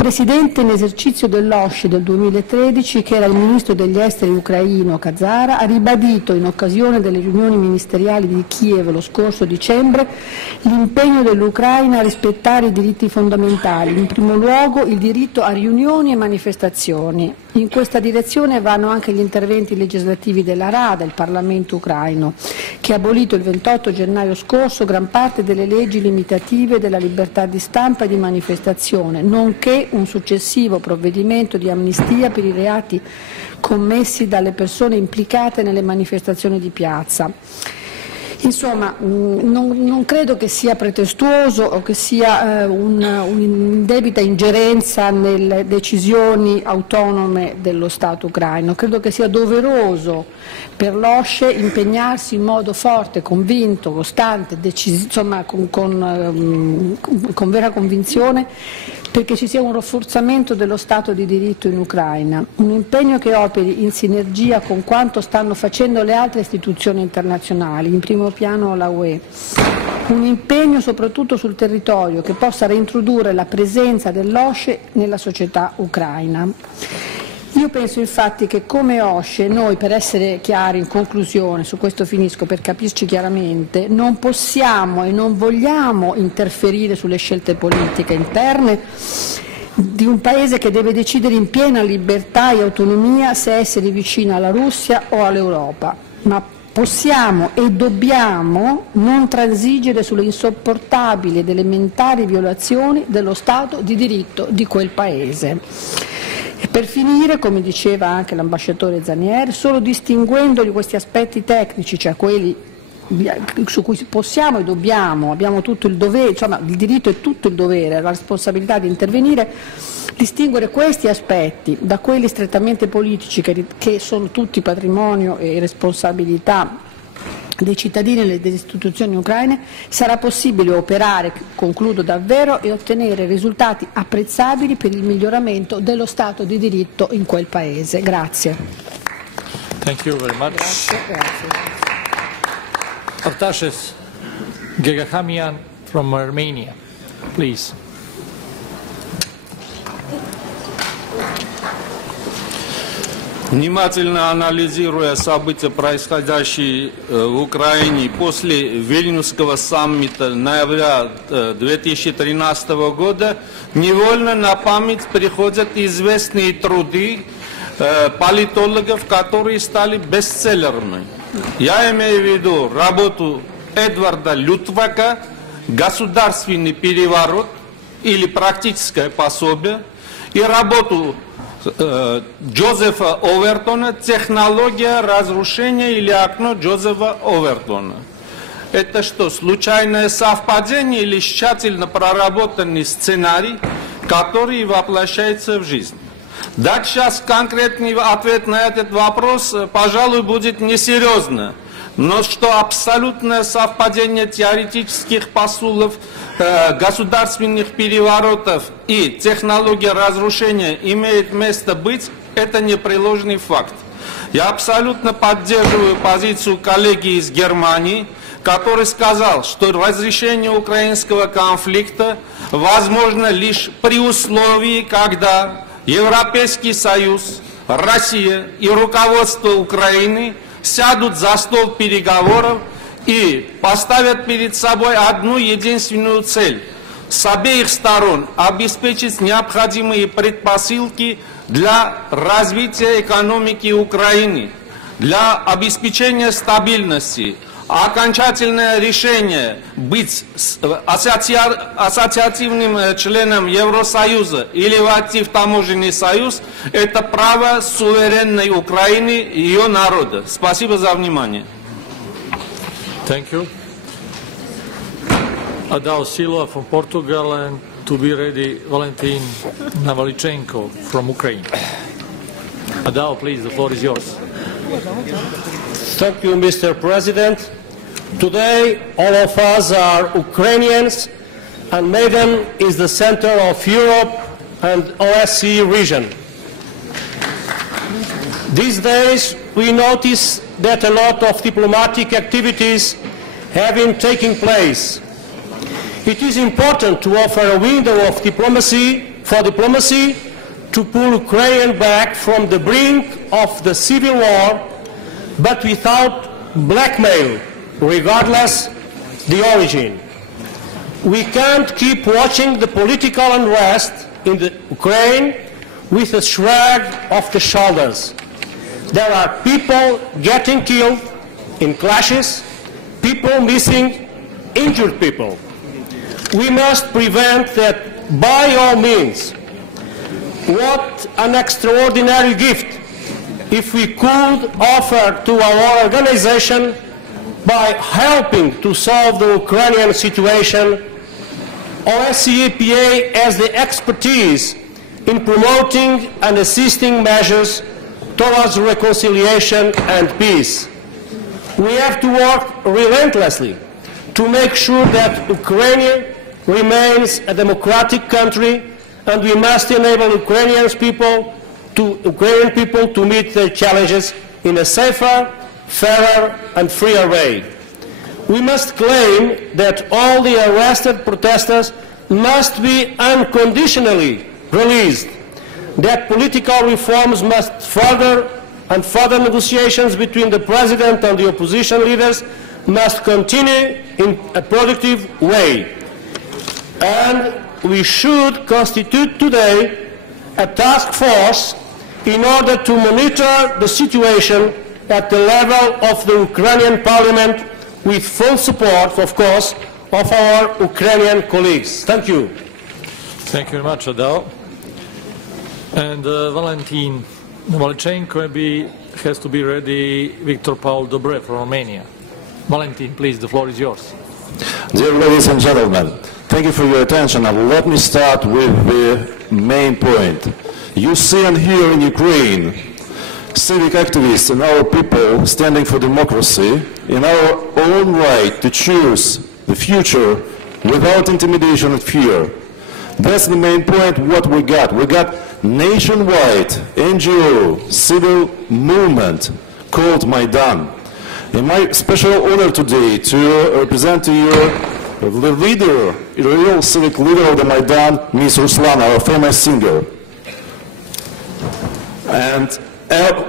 presidente in esercizio dell'OSCE del 2013, che era il ministro degli esteri ucraino Kazara, ha ribadito in occasione delle riunioni ministeriali di Kiev lo scorso dicembre l'impegno dell'Ucraina a rispettare i diritti fondamentali, in primo luogo il diritto a riunioni e manifestazioni. In questa direzione vanno anche gli interventi legislativi della Rada, il Parlamento ucraino, che ha abolito il 28 gennaio scorso gran parte delle leggi limitative della libertà di stampa e di manifestazione, nonché un successivo provvedimento di amnistia per i reati commessi dalle persone implicate nelle manifestazioni di piazza. Insomma, non credo che sia pretestuoso o che sia un'indebita ingerenza nelle decisioni autonome dello Stato ucraino. Credo che sia doveroso per l'OSCE impegnarsi in modo forte, convinto, costante, con vera convinzione, perché ci sia un rafforzamento dello Stato di diritto in Ucraina, un impegno che operi in sinergia con quanto stanno facendo le altre istituzioni internazionali, in primo piano la UE, un impegno soprattutto sul territorio che possa reintrodurre la presenza dell'OSCE nella società ucraina. Io penso infatti che come OSCE noi, per essere chiari in conclusione, su questo finisco per capirci chiaramente, non possiamo e non vogliamo interferire sulle scelte politiche interne di un Paese che deve decidere in piena libertà e autonomia se essere vicino alla Russia o all'Europa, ma possiamo e dobbiamo non transigere sulle insopportabili ed elementari violazioni dello Stato di diritto di quel Paese. E per finire, come diceva anche l'ambasciatore Zannier, solo distinguendo questi aspetti tecnici, cioè quelli su cui possiamo e dobbiamo, abbiamo tutto il dovere, insomma il diritto e tutto il dovere, la responsabilità di intervenire, distinguere questi aspetti da quelli strettamente politici che sono tutti patrimonio e responsabilità dei cittadini e delle istituzioni ucraine, sarà possibile operare, concludo davvero, e ottenere risultati apprezzabili per il miglioramento dello Stato di diritto in quel Paese. Grazie. Thank you very much. Grazie. Artashes Gegahamian from Armenia, please. Внимательно анализируя события, происходящие в Украине после Вильнюсского саммита ноября 2013 года, невольно на память приходят известные труды политологов, которые стали бестселлерами. Я имею в виду работу Эдварда Лютвака «Государственный переворот» или «Практическое пособие» и работу Джозефа Овертона «Технология разрушения» или «Окно Джозефа Овертона». Это что, случайное совпадение или тщательно проработанный сценарий, который воплощается в жизнь? Дать сейчас конкретный ответ на этот вопрос, пожалуй, будет несерьезно. Но что абсолютное совпадение теоретических посулов, государственных переворотов и технологии разрушения имеет место быть, это непреложный факт. Я абсолютно поддерживаю позицию коллеги из Германии, который сказал, что разрешение украинского конфликта возможно лишь при условии, когда Европейский Союз, Россия и руководство Украины сядут за стол переговоров и поставят перед собой одну единственную цель – с обеих сторон обеспечить необходимые предпосылки для развития экономики Украины, для обеспечения стабильности, окончательное решение быть ассоциативным членом Евросоюза или войти в таможенный союз – это право суверенной Украины и ее народа. Спасибо за внимание. Thank you. Adao Silva from Portugal, and to be ready, Valentin Navalichenko from Ukraine. Adao, please, the floor is yours. Thank you, Mr. President. Today, all of us are Ukrainians, and Maidan is the center of Europe and OSCE region. These days, we notice that a lot of diplomatic activities have been taking place. It is important to offer a window of diplomacy for diplomacy to pull Ukraine back from the brink of the civil war, but without blackmail, regardless the origin. We can't keep watching the political unrest in the Ukraine with a shrug of the shoulders. There are people getting killed in clashes, people missing, injured people. We must prevent that by all means. What an extraordinary gift if we could offer to our organization by helping to solve the Ukrainian situation. OSCE-EPA has the expertise in promoting and assisting measures towards reconciliation and peace. We have to work relentlessly to make sure that Ukraine remains a democratic country, and we must enable Ukrainian people to meet their challenges in a safer, fairer and freer way. We must claim that all the arrested protesters must be unconditionally released, that political reforms must further negotiations between the President and the opposition leaders must continue in a productive way. And we should constitute today a task force in order to monitor the situation at the level of the Ukrainian Parliament with full support, of course, of our Ukrainian colleagues. Thank you. Thank you very much, Adel. And Valentin Novalchenko has to be ready. Victor Paul Dobrev from Romania. Valentin, please, the floor is yours. Dear ladies and gentlemen, thank you for your attention, and let me start with the main point. You see and hear in Ukraine civic activists and our people standing for democracy in our own right to choose the future without intimidation and fear. That's the main point what we got. We got nationwide NGO civil movement called Maidan. In my special honor today to represent to you the leader, the real civic leader of the Maidan, Ms. Ruslana, our famous singer. And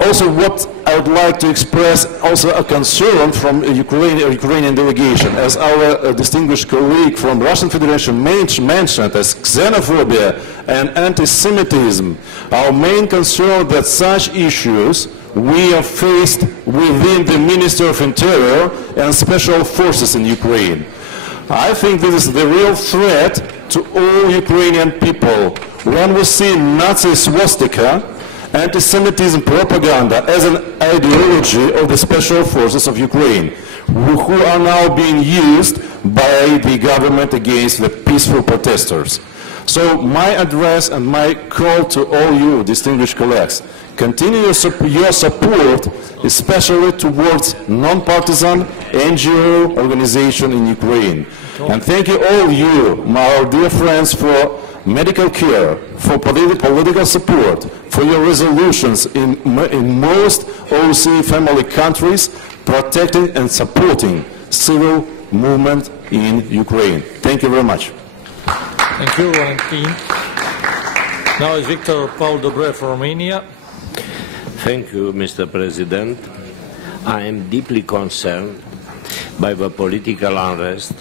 also what I would like to express also a concern from a Ukrainian delegation, as our distinguished colleague from Russian Federation mentioned, as xenophobia and anti-Semitism. Our main concern that such issues we are faced within the Ministry of Interior and Special Forces in Ukraine. I think this is the real threat to all Ukrainian people. When we see Nazi swastika, anti-Semitism propaganda as an ideology of the Special Forces of Ukraine, who are now being used by the government against the peaceful protesters. So my address and my call to all you distinguished colleagues, continue your support, especially towards non-partisan NGO organization in Ukraine. And thank you all you, my dear friends, for medical care, for political support, for your resolutions in most OSCE family countries, protecting and supporting civil movement in Ukraine. Thank you very much. Thank you, Valentin. Now is Victor Paul Dobrev from Romania. Thank you, Mr. President. I am deeply concerned by the political unrest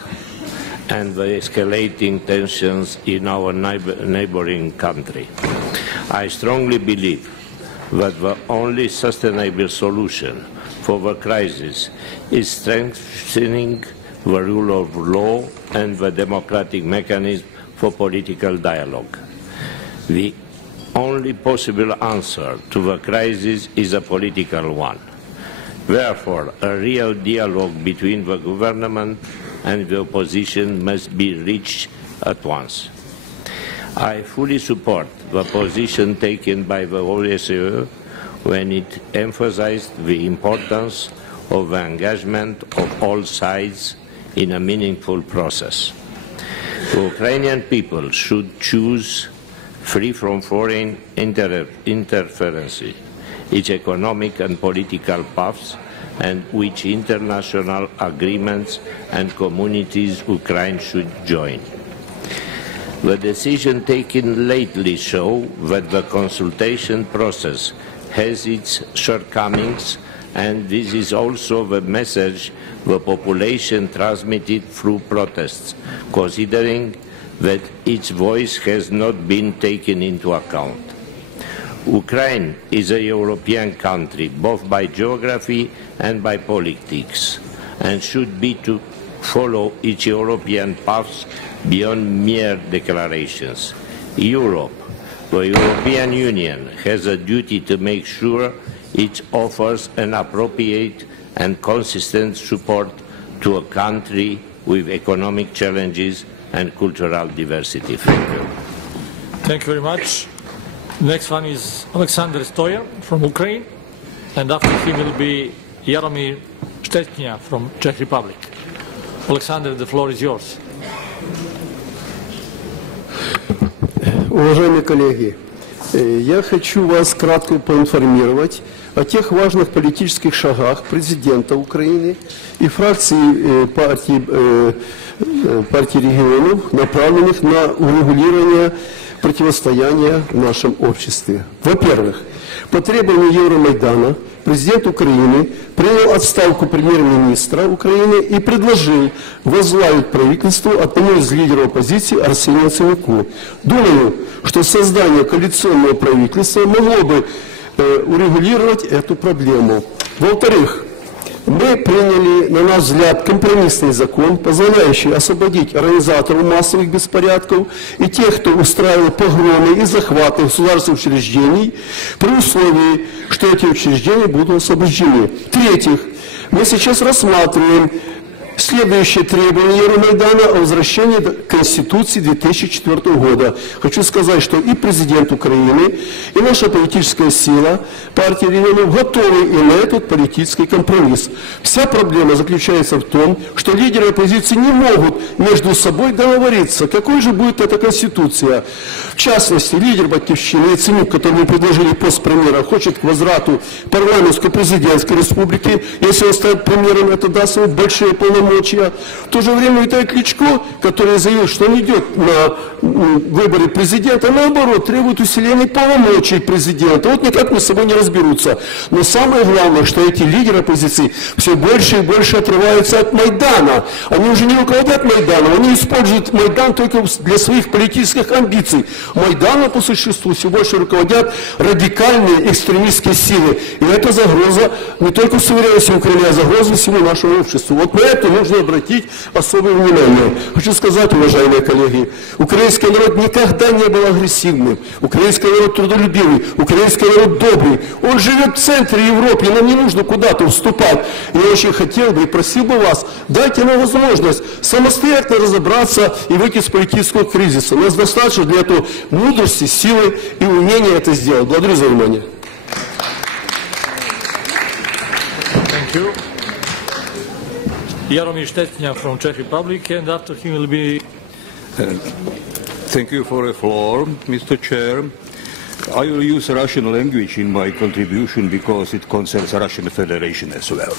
and the escalating tensions in our neighboring country. I strongly believe that the only sustainable solution for the crisis is strengthening the rule of law and the democratic mechanism for political dialogue. The only possible answer to the crisis is a political one. Therefore, a real dialogue between the government and the opposition must be reached at once. I fully support the position taken by the OSCE when it emphasized the importance of the engagement of all sides in a meaningful process. The Ukrainian people should choose free from foreign interference its economic and political paths and which international agreements and communities Ukraine should join. The decision taken lately show that the consultation process has its shortcomings, and this is also the message the population transmitted through protests, considering that its voice has not been taken into account. Ukraine is a European country, both by geography and by politics, and should be to follow its European paths beyond mere declarations. Europe, the European Union, has a duty to make sure it offers an appropriate and consistent support to a country with economic challenges and cultural diversity. Thank you. Thank you very much. Next one is Alexander Stoyan from Ukraine, and after him will be Jaromir Štětina from Czech Republic. Alexander, the floor is yours. Уважаемые коллеги, я хочу вас кратко поинформировать о тех важных политических шагах президента Украины и фракции партии регионов, направленных на урегулирование противостояния в нашем обществе. Во-первых, по требованию Евромайдана президент Украины принял отставку премьер-министра Украины и предложил возглавить правительство одному из лидеров оппозиции Арсению Яценюку. Думаю, что создание коалиционного правительства могло бы урегулировать эту проблему. Во-вторых, мы приняли, на наш взгляд, компромиссный закон, позволяющий освободить организаторов массовых беспорядков и тех, кто устраивал погромы и захваты государственных учреждений, при условии, что эти учреждения будут освобождены. В-третьих, мы сейчас рассматриваем следующее требование Евромайдана о возвращении Конституции 2004 года. Хочу сказать, что и президент Украины, и наша политическая сила, партия регионов, готовы и на этот политический компромисс. Вся проблема заключается в том, что лидеры оппозиции не могут между собой договориться, какой же будет эта Конституция. В частности, лидер Батькивщины Яценюк, который мы предложили пост премьера, хочет к возврату парламентско-президентской республики. Если он станет премьером, это даст ему большие полномочия. В то же время Виталий Кличко, который заявил, что он идет на выборы президента, наоборот, требует усиления полномочий президента. Вот никак мы с собой не разберутся. Но самое главное, что эти лидеры оппозиции все больше и больше отрываются от Майдана. Они уже не руководят Майданом, они используют Майдан только для своих политических амбиций. Майданом по существу все больше руководят радикальные экстремистские силы. И это загроза не только суверенности Украины, а загроза всему нашему обществу. Вот на это нужно обратить особое внимание. Хочу сказать, уважаемые коллеги, украинский народ никогда не был агрессивным, украинский народ трудолюбивый, украинский народ добрый. Он живет в центре Европы, нам не нужно куда-то вступать. Я очень хотел бы и просил бы вас, дайте нам возможность самостоятельно разобраться и выйти из политического кризиса. У нас достаточно для этого мудрости, силы и умения это сделать. Благодарю за внимание. Thank you. Jaromir Štětina from Czech Republic, and after him will be... Thank you for the floor, Mr. Chair. I will use Russian language in my contribution because it concerns Russian Federation as well.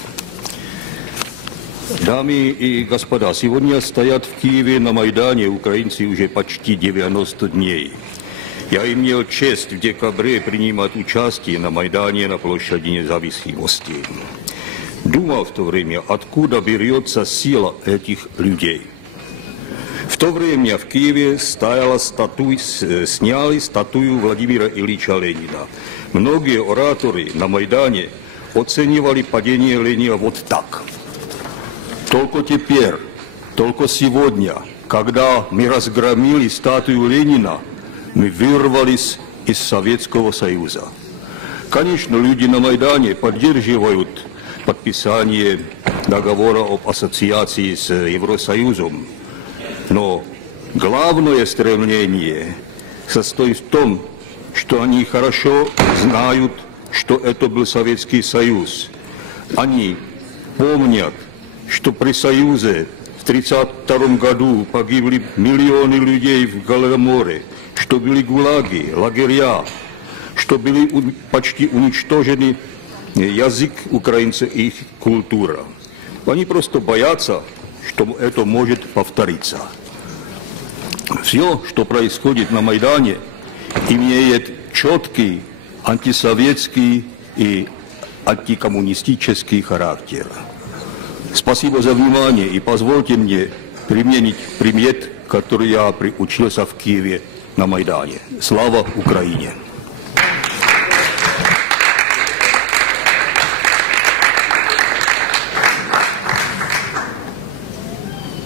Дамы и господа, сегодня стоят в Киеве на Майдане украинцы уже почти 90 дней. Я имел честь в декабре принимать участие на Майдане на площади Независимости. Думал в то время, откуда берется сила этих людей. В то время в Киеве сняли статую Владимира Ильича Ленина. Многие ораторы на Майдане оценивали падение Ленина вот так. Только теперь, только сегодня, когда мы разгромили статую Ленина, мы вырвались из Советского Союза. Конечно, люди на Майдане поддерживают подписание договора об ассоциации с Евросоюзом. Но главное стремление состоит в том, что они хорошо знают, что это был Советский Союз. Они помнят, что при Союзе в 1932 году погибли миллионы людей в Голодоморе, что были гулаги, лагеря, что были почти уничтожены язык украинцев и их культура. Они просто боятся, что это может повториться. Все, что происходит на Майдане, имеет четкий антисоветский и антикоммунистический характер. Спасибо за внимание и позвольте мне применить примет, который я учился в Киеве на Майдане. Слава Украине!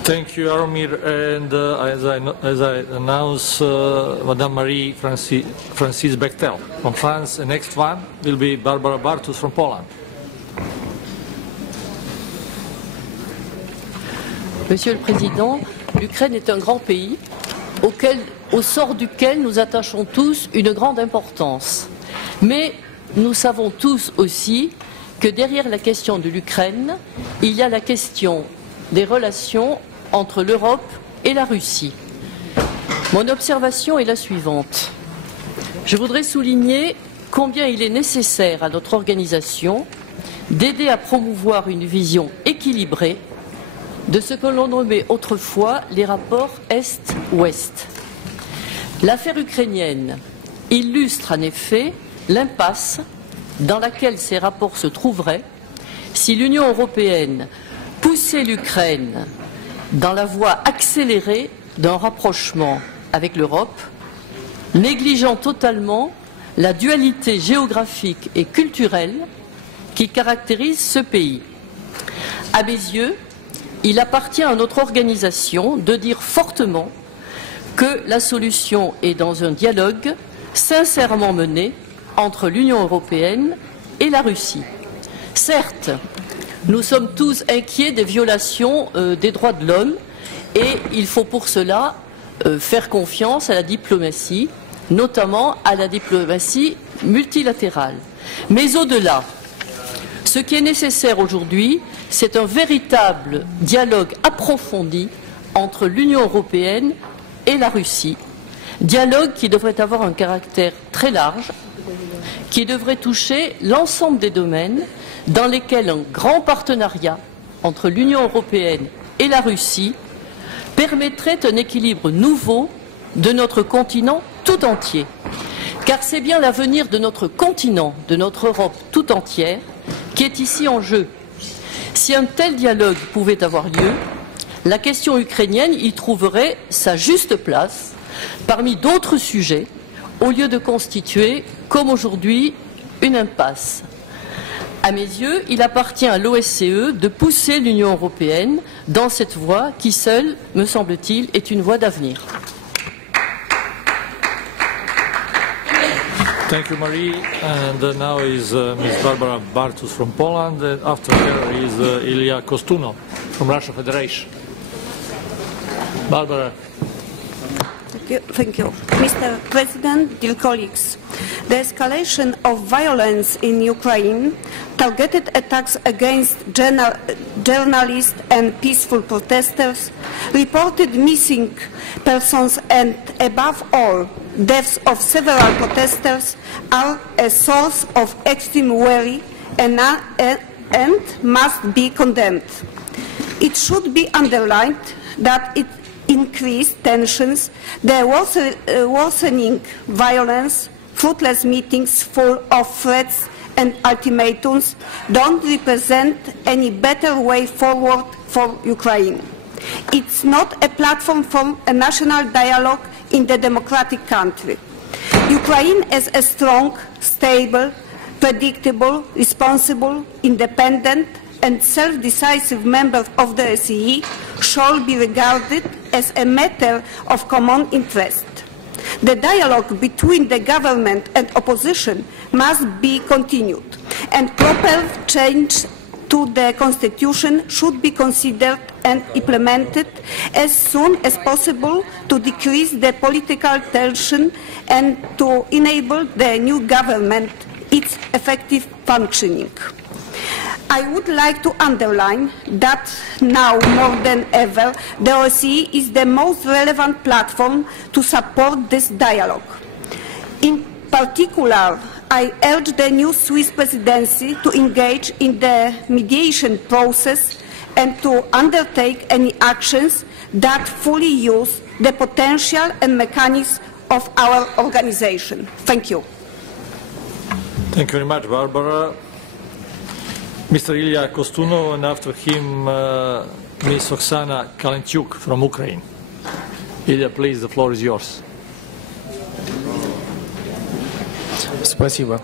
Thank you, Jaromir. And as I announce, Madame Marie Francis Bechtel from France. The next one will be Barbara Bartus from Poland. Monsieur le Président, l'Ukraine est un grand pays au sort duquel nous attachons tous une grande importance. Mais nous savons tous aussi que derrière la question de l'Ukraine, il y a la question des relations entre l'Europe et la Russie. Mon observation est la suivante. Je voudrais souligner combien il est nécessaire à notre organisation d'aider à promouvoir une vision équilibrée de ce que l'on nommait autrefois les rapports Est-Ouest. L'affaire ukrainienne illustre en effet l'impasse dans laquelle ces rapports se trouveraient si l'Union européenne poussait l'Ukraine dans la voie accélérée d'un rapprochement avec l'Europe, négligeant totalement la dualité géographique et culturelle qui caractérise ce pays. À mes yeux, il appartient à notre organisation de dire fortement que la solution est dans un dialogue sincèrement mené entre l'Union européenne et la Russie. Certes, nous sommes tous inquiets des violations des droits de l'homme et il faut pour cela faire confiance à la diplomatie, notamment à la diplomatie multilatérale. Mais au-delà, ce qui est nécessaire aujourd'hui, c'est un véritable dialogue approfondi entre l'Union européenne et la Russie. Dialogue qui devrait avoir un caractère très large, qui devrait toucher l'ensemble des domaines dans lesquels un grand partenariat entre l'Union européenne et la Russie permettrait un équilibre nouveau de notre continent tout entier. Car c'est bien l'avenir de notre continent, de notre Europe tout entière, qui est ici en jeu. Si un tel dialogue pouvait avoir lieu, la question ukrainienne y trouverait sa juste place parmi d'autres sujets, au lieu de constituer, comme aujourd'hui, une impasse. À mes yeux, il appartient à l'OSCE de pousser l'Union européenne dans cette voie qui seule, me semble-t-il, est une voie d'avenir. Thank you, Marie. And now is Ms. Barbara Bartus from Poland. And after her is Ilya Kostuno from Russian Federation. Barbara. Thank you. Mr. President, dear colleagues, the escalation of violence in Ukraine, targeted attacks against journalists and peaceful protesters, reported missing persons and, above all, deaths of several protesters are a source of extreme worry and must be condemned. It should be underlined that it increased tensions, the worsening violence, fruitless meetings full of threats and ultimatums don't represent any better way forward for Ukraine. It's not a platform for a national dialogue in the democratic country. Ukraine as a strong, stable, predictable, responsible, independent and self-decisive member of the OSCE shall be regarded as a matter of common interest. The dialogue between the government and opposition must be continued, and proper change to the constitution should be considered and implemented as soon as possible to decrease the political tension and to enable the new government its effective functioning. I would like to underline that now more than ever, the OSCE is the most relevant platform to support this dialogue. In particular, I urge the new Swiss presidency to engage in the mediation process and to undertake any actions that fully use the potential and mechanisms of our organization. Thank you. Thank you very much, Barbara. Mr. Ilya Kostunov, and after him, Ms. Oksana Kalentyuk from Ukraine. Ilya, please, the floor is yours. Спасибо.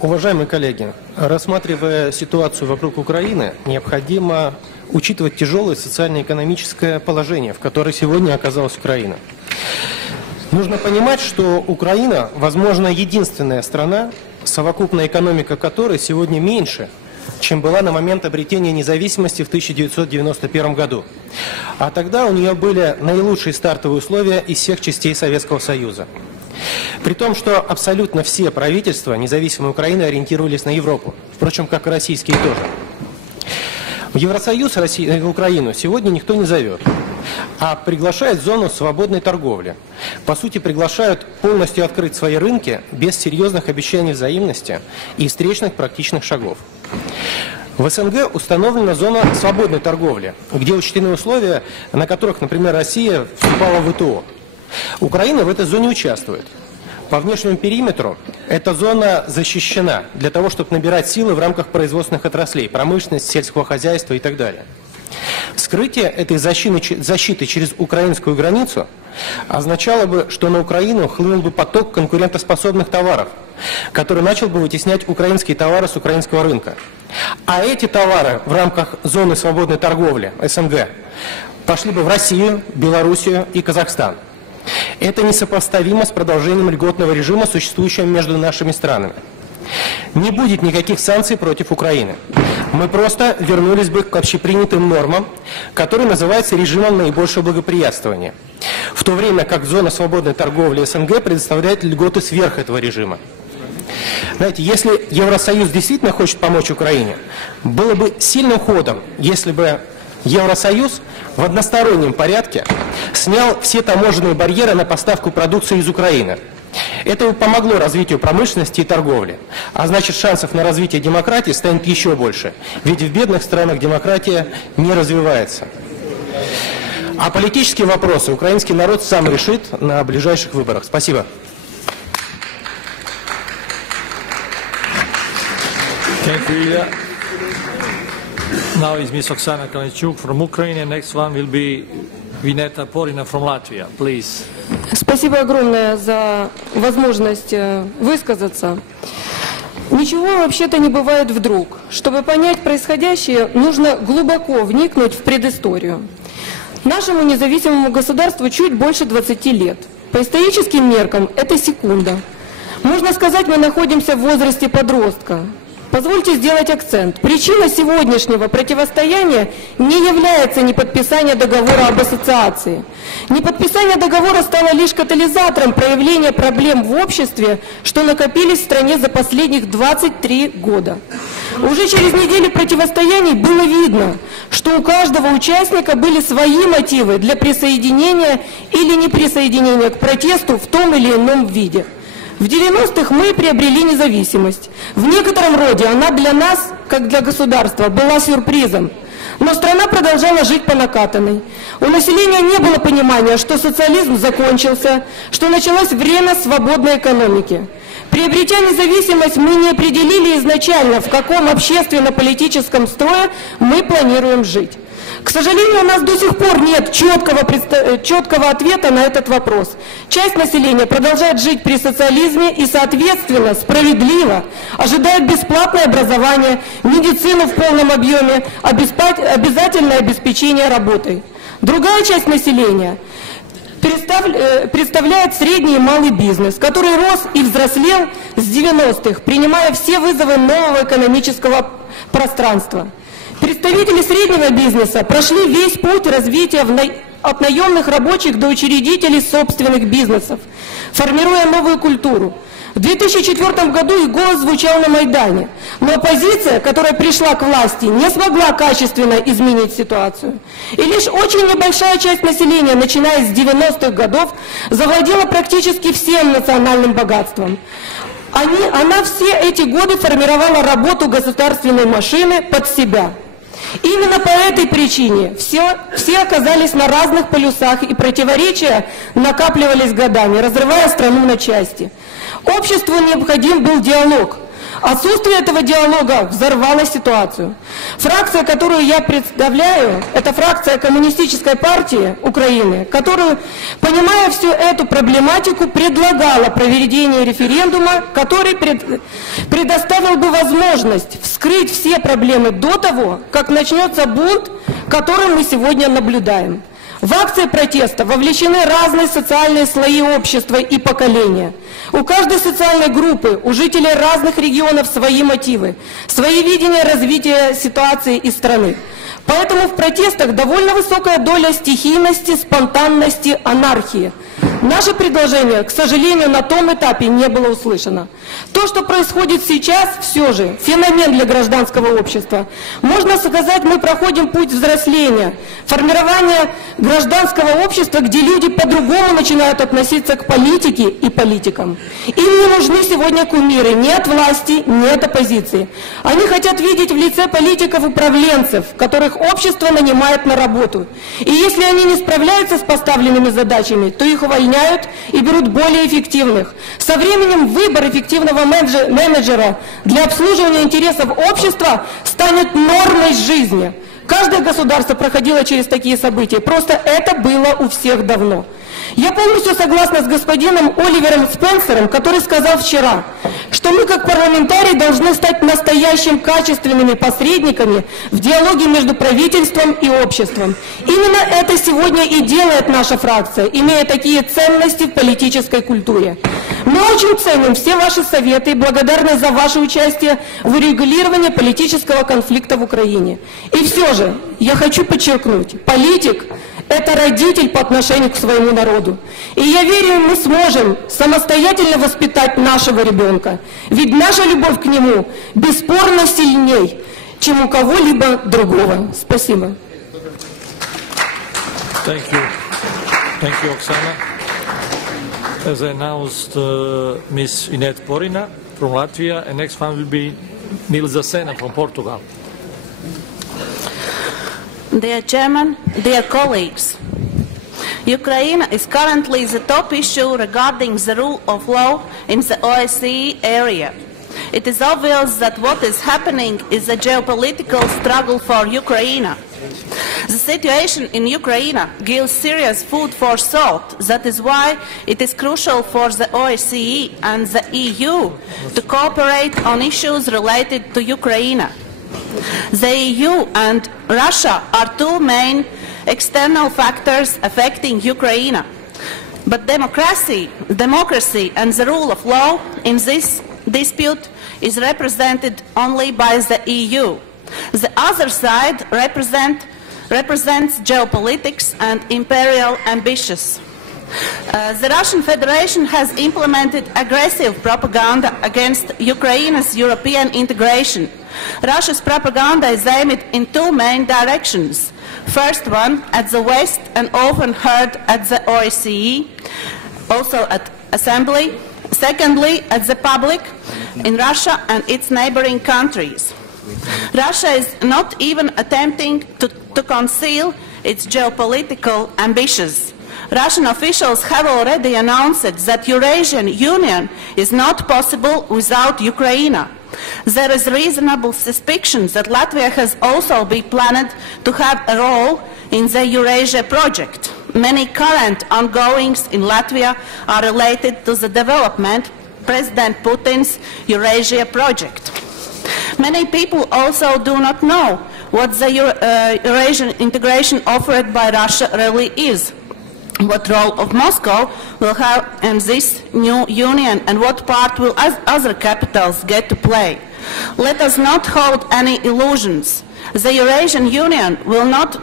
Уважаемые коллеги, рассматривая ситуацию вокруг Украины, необходимо учитывать тяжелое социально-экономическое положение, в котором сегодня оказалась Украина. Нужно понимать, что Украина, возможно, единственная страна, совокупная экономика которой сегодня меньше, чем была на момент обретения независимости в 1991 году. А тогда у нее были наилучшие стартовые условия из всех частей Советского Союза. При том, что абсолютно все правительства независимой Украины ориентировались на Европу, впрочем, как и российские тоже. В Евросоюз Украину сегодня никто не зовет, а приглашает в зону свободной торговли. По сути, приглашают полностью открыть свои рынки без серьезных обещаний взаимности и встречных практичных шагов. В СНГ установлена зона свободной торговли, где учтены условия, на которых, например, Россия вступала в ВТО. Украина в этой зоне участвует. По внешнему периметру эта зона защищена для того, чтобы набирать силы в рамках производственных отраслей, промышленности, сельского хозяйства и так далее. Вскрытие этой защиты через украинскую границу означало бы, что на Украину хлынул бы поток конкурентоспособных товаров, который начал бы вытеснять украинские товары с украинского рынка. А эти товары в рамках зоны свободной торговли СНГ пошли бы в Россию, Белоруссию и Казахстан. Это несопоставимо с продолжением льготного режима, существующего между нашими странами. Не будет никаких санкций против Украины. Мы просто вернулись бы к общепринятым нормам, которые называются режимом наибольшего благоприятствования, в то время как зона свободной торговли СНГ предоставляет льготы сверх этого режима. Знаете, если Евросоюз действительно хочет помочь Украине, было бы сильным ходом, если бы Евросоюз в одностороннем порядке снял все таможенные барьеры на поставку продукции из Украины. Это помогло развитию промышленности и торговли. А значит, шансов на развитие демократии станет еще больше. Ведь в бедных странах демократия не развивается. А политические вопросы украинский народ сам решит на ближайших выборах. Спасибо. Thank you, Ilya. Now is Ms. Oksana Kalentyuk from Ukraine, and next one will be Vineta Porina from Latvia. Please. Спасибо огромное за возможность высказаться. Ничего вообще-то не бывает вдруг. Чтобы понять происходящее, нужно глубоко вникнуть в предысторию. Нашему независимому государству чуть больше 20 лет. По историческим меркам это секунда. Можно сказать, мы находимся в возрасте подростка. Позвольте сделать акцент. Причина сегодняшнего противостояния не является неподписание договора об ассоциации. Неподписание договора стало лишь катализатором проявления проблем в обществе, что накопились в стране за последних 23 года. Уже через неделю противостояний было видно, что у каждого участника были свои мотивы для присоединения или неприсоединения к протесту в том или ином виде. В 90-х мы приобрели независимость. В некотором роде она для нас, как для государства, была сюрпризом. Но страна продолжала жить по накатанной. У населения не было понимания, что социализм закончился, что началось время свободной экономики. Приобретя независимость, мы не определили изначально, в каком общественно-политическом строе мы планируем жить. К сожалению, у нас до сих пор нет четкого ответа на этот вопрос. Часть населения продолжает жить при социализме и, соответственно, справедливо ожидает бесплатное образование, медицину в полном объеме, обязательное обеспечение работой. Другая часть населения представляет средний и малый бизнес, который рос и взрослел с 90-х, принимая все вызовы нового экономического пространства. Представители среднего бизнеса прошли весь путь развития от наемных рабочих до учредителей собственных бизнесов, формируя новую культуру. В 2004 году их голос звучал на Майдане, но оппозиция, которая пришла к власти, не смогла качественно изменить ситуацию. И лишь очень небольшая часть населения, начиная с 90-х годов, завладела практически всем национальным богатством. Она все эти годы формировала работу государственной машины под себя. Именно по этой причине все оказались на разных полюсах, и противоречия накапливались годами, разрывая страну на части. Обществу необходим был диалог. Отсутствие этого диалога взорвало ситуацию. Фракция, которую я представляю, это фракция Коммунистической партии Украины, которая, понимая всю эту проблематику, предлагала проведение референдума, который предоставил бы возможность вскрыть все проблемы до того, как начнется бунт, который мы сегодня наблюдаем. В акции протеста вовлечены разные социальные слои общества и поколения. У каждой социальной группы, у жителей разных регионов свои мотивы, свои видения развития ситуации и страны. Поэтому в протестах довольно высокая доля стихийности, спонтанности, анархии. Наше предложение, к сожалению, на том этапе не было услышано. То, что происходит сейчас, все же феномен для гражданского общества. Можно сказать, мы проходим путь взросления, формирования гражданского общества, где люди по-другому начинают относиться к политике и политикам. Им не нужны сегодня кумиры ни от власти, ни от оппозиции. Они хотят видеть в лице политиков-управленцев, которых общество нанимает на работу. И если они не справляются с поставленными задачами, то их увольняют и берут более эффективных. Со временем выбор эффективного менеджера для обслуживания интересов общества станет нормой жизни. Каждое государство проходило через такие события, просто это было у всех давно. Я полностью согласна с господином Оливером Спенсером, который сказал вчера, что мы как парламентарии должны стать настоящими качественными посредниками в диалоге между правительством и обществом. Именно это сегодня и делает наша фракция, имея такие ценности в политической культуре. Мы очень ценим все ваши советы и благодарны за ваше участие в урегулировании политического конфликта в Украине. И все же я хочу подчеркнуть, политик – это родитель по отношению к своему народу. И я верю, мы сможем самостоятельно воспитать нашего ребенка. Ведь наша любовь к нему бесспорно сильней, чем у кого-либо другого. Спасибо. Thank you, Oksana. As I announced, Ms. Inet Porina from Latvia, and next one will be Nils Zasena from Portugal. Dear Chairman, dear colleagues, Ukraine is currently the top issue regarding the rule of law in the OSCE area. It is obvious that what is happening is a geopolitical struggle for Ukraine. The situation in Ukraine gives serious food for thought. That is why it is crucial for the OSCE and the EU to cooperate on issues related to Ukraine. The EU and Russia are two main external factors affecting Ukraine. But democracy and the rule of law in this dispute is represented only by the EU. The other side represents geopolitics and imperial ambitions. The Russian Federation has implemented aggressive propaganda against Ukraine's European integration. Russia's propaganda is aimed in two main directions. First one at the West and often heard at the OSCE, also at Assembly. Secondly, at the public in Russia and its neighboring countries. Russia is not even attempting to conceal its geopolitical ambitions. Russian officials have already announced that Eurasian Union is not possible without Ukraine. There is reasonable suspicion that Latvia has also been planned to have a role in the Eurasia project. Many current ongoings in Latvia are related to the development of President Putin's Eurasia project. Many people also do not know what the Eurasian integration offered by Russia really is, what role of Moscow will have in this new union, and what part will other capitals get to play. Let us not hold any illusions. The Eurasian Union will not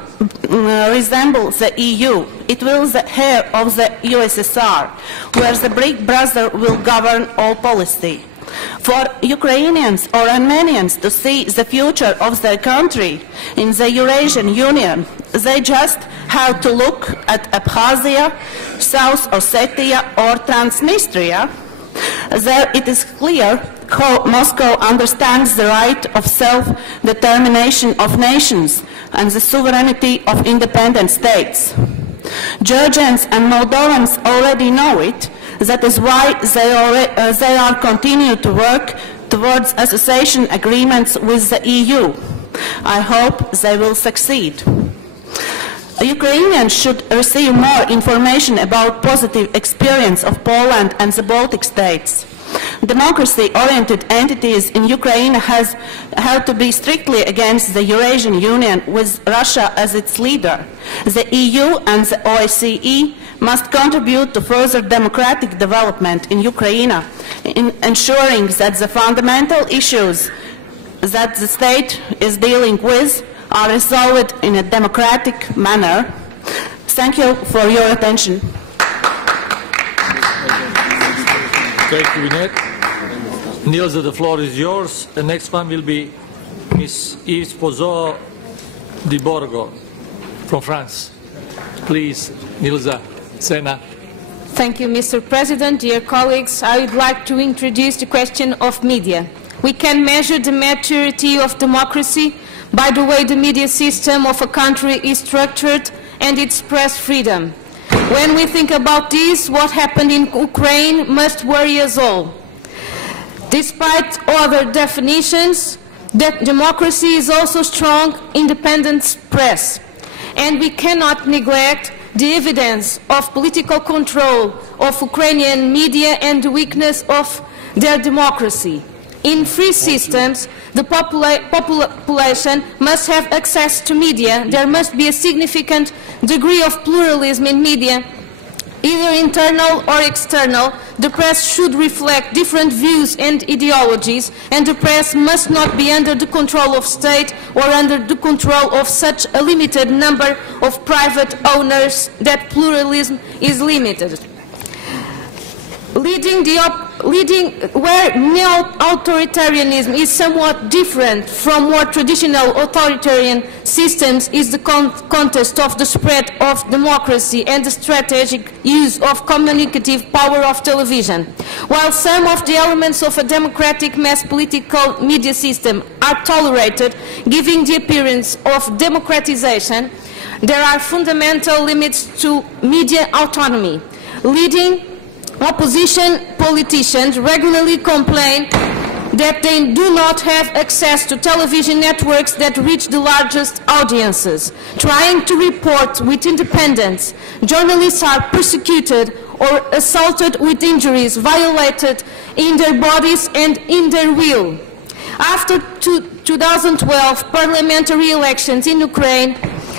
resemble the EU. It will be the heir of the USSR, where the big brother will govern all policy. For Ukrainians or Armenians to see the future of their country in the Eurasian Union, they just have to look at Abkhazia, South Ossetia or Transnistria. There it is clear Moscow understands the right of self-determination of nations and the sovereignty of independent states. Georgians and Moldovans already know it. That is why they are continue to work towards association agreements with the EU. I hope they will succeed. Ukrainians should receive more information about positive experience of Poland and the Baltic states. Democracy-oriented entities in Ukraine have to be strictly against the Eurasian Union with Russia as its leader. The EU and the OSCE must contribute to further democratic development in Ukraine, in ensuring that the fundamental issues that the state is dealing with are resolved in a democratic manner. Thank you for your attention. Thank you, Vinette. Nilza, the floor is yours. The next one will be Ms. Yves Pozzo di Borgo from France. Please, Nilza, Sena. Thank you, Mr. President. Dear colleagues, I would like to introduce the question of media. We can measure the maturity of democracy by the way the media system of a country is structured and its press freedom. When we think about this, what happened in Ukraine must worry us all. Despite other definitions, democracy is also strong, independent press. And we cannot neglect the evidence of political control of Ukrainian media and the weakness of their democracy. In free systems, the population must have access to media. There must be a significant degree of pluralism in media, either internal or external. The press should reflect different views and ideologies, and the press must not be under the control of state or under the control of such a limited number of private owners that pluralism is limited. Where neo-authoritarianism is somewhat different from more traditional authoritarian systems is the contest of the spread of democracy and the strategic use of communicative power of television. While some of the elements of a democratic mass political media system are tolerated, giving the appearance of democratization, there are fundamental limits to media autonomy. Leading opposition politicians regularly complain that they do not have access to television networks that reach the largest audiences. Trying to report with independence, journalists are persecuted or assaulted with injuries, violated in their bodies and in their will. After 2012 parliamentary elections in Ukraine,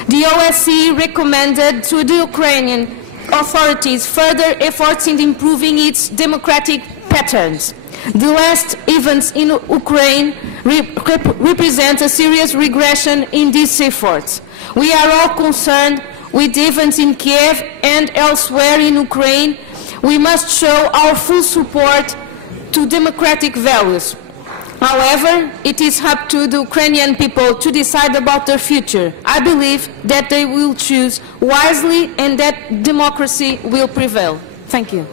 the OSCE recommended to the Ukrainian authorities further efforts in improving its democratic patterns. The last events in Ukraine represent a serious regression in these efforts. We are all concerned with the events in Kiev and elsewhere in Ukraine. We must show our full support to democratic values. However, it is up to the Ukrainian people to decide about their future. I believe that they will choose wisely and that democracy will prevail. Thank you.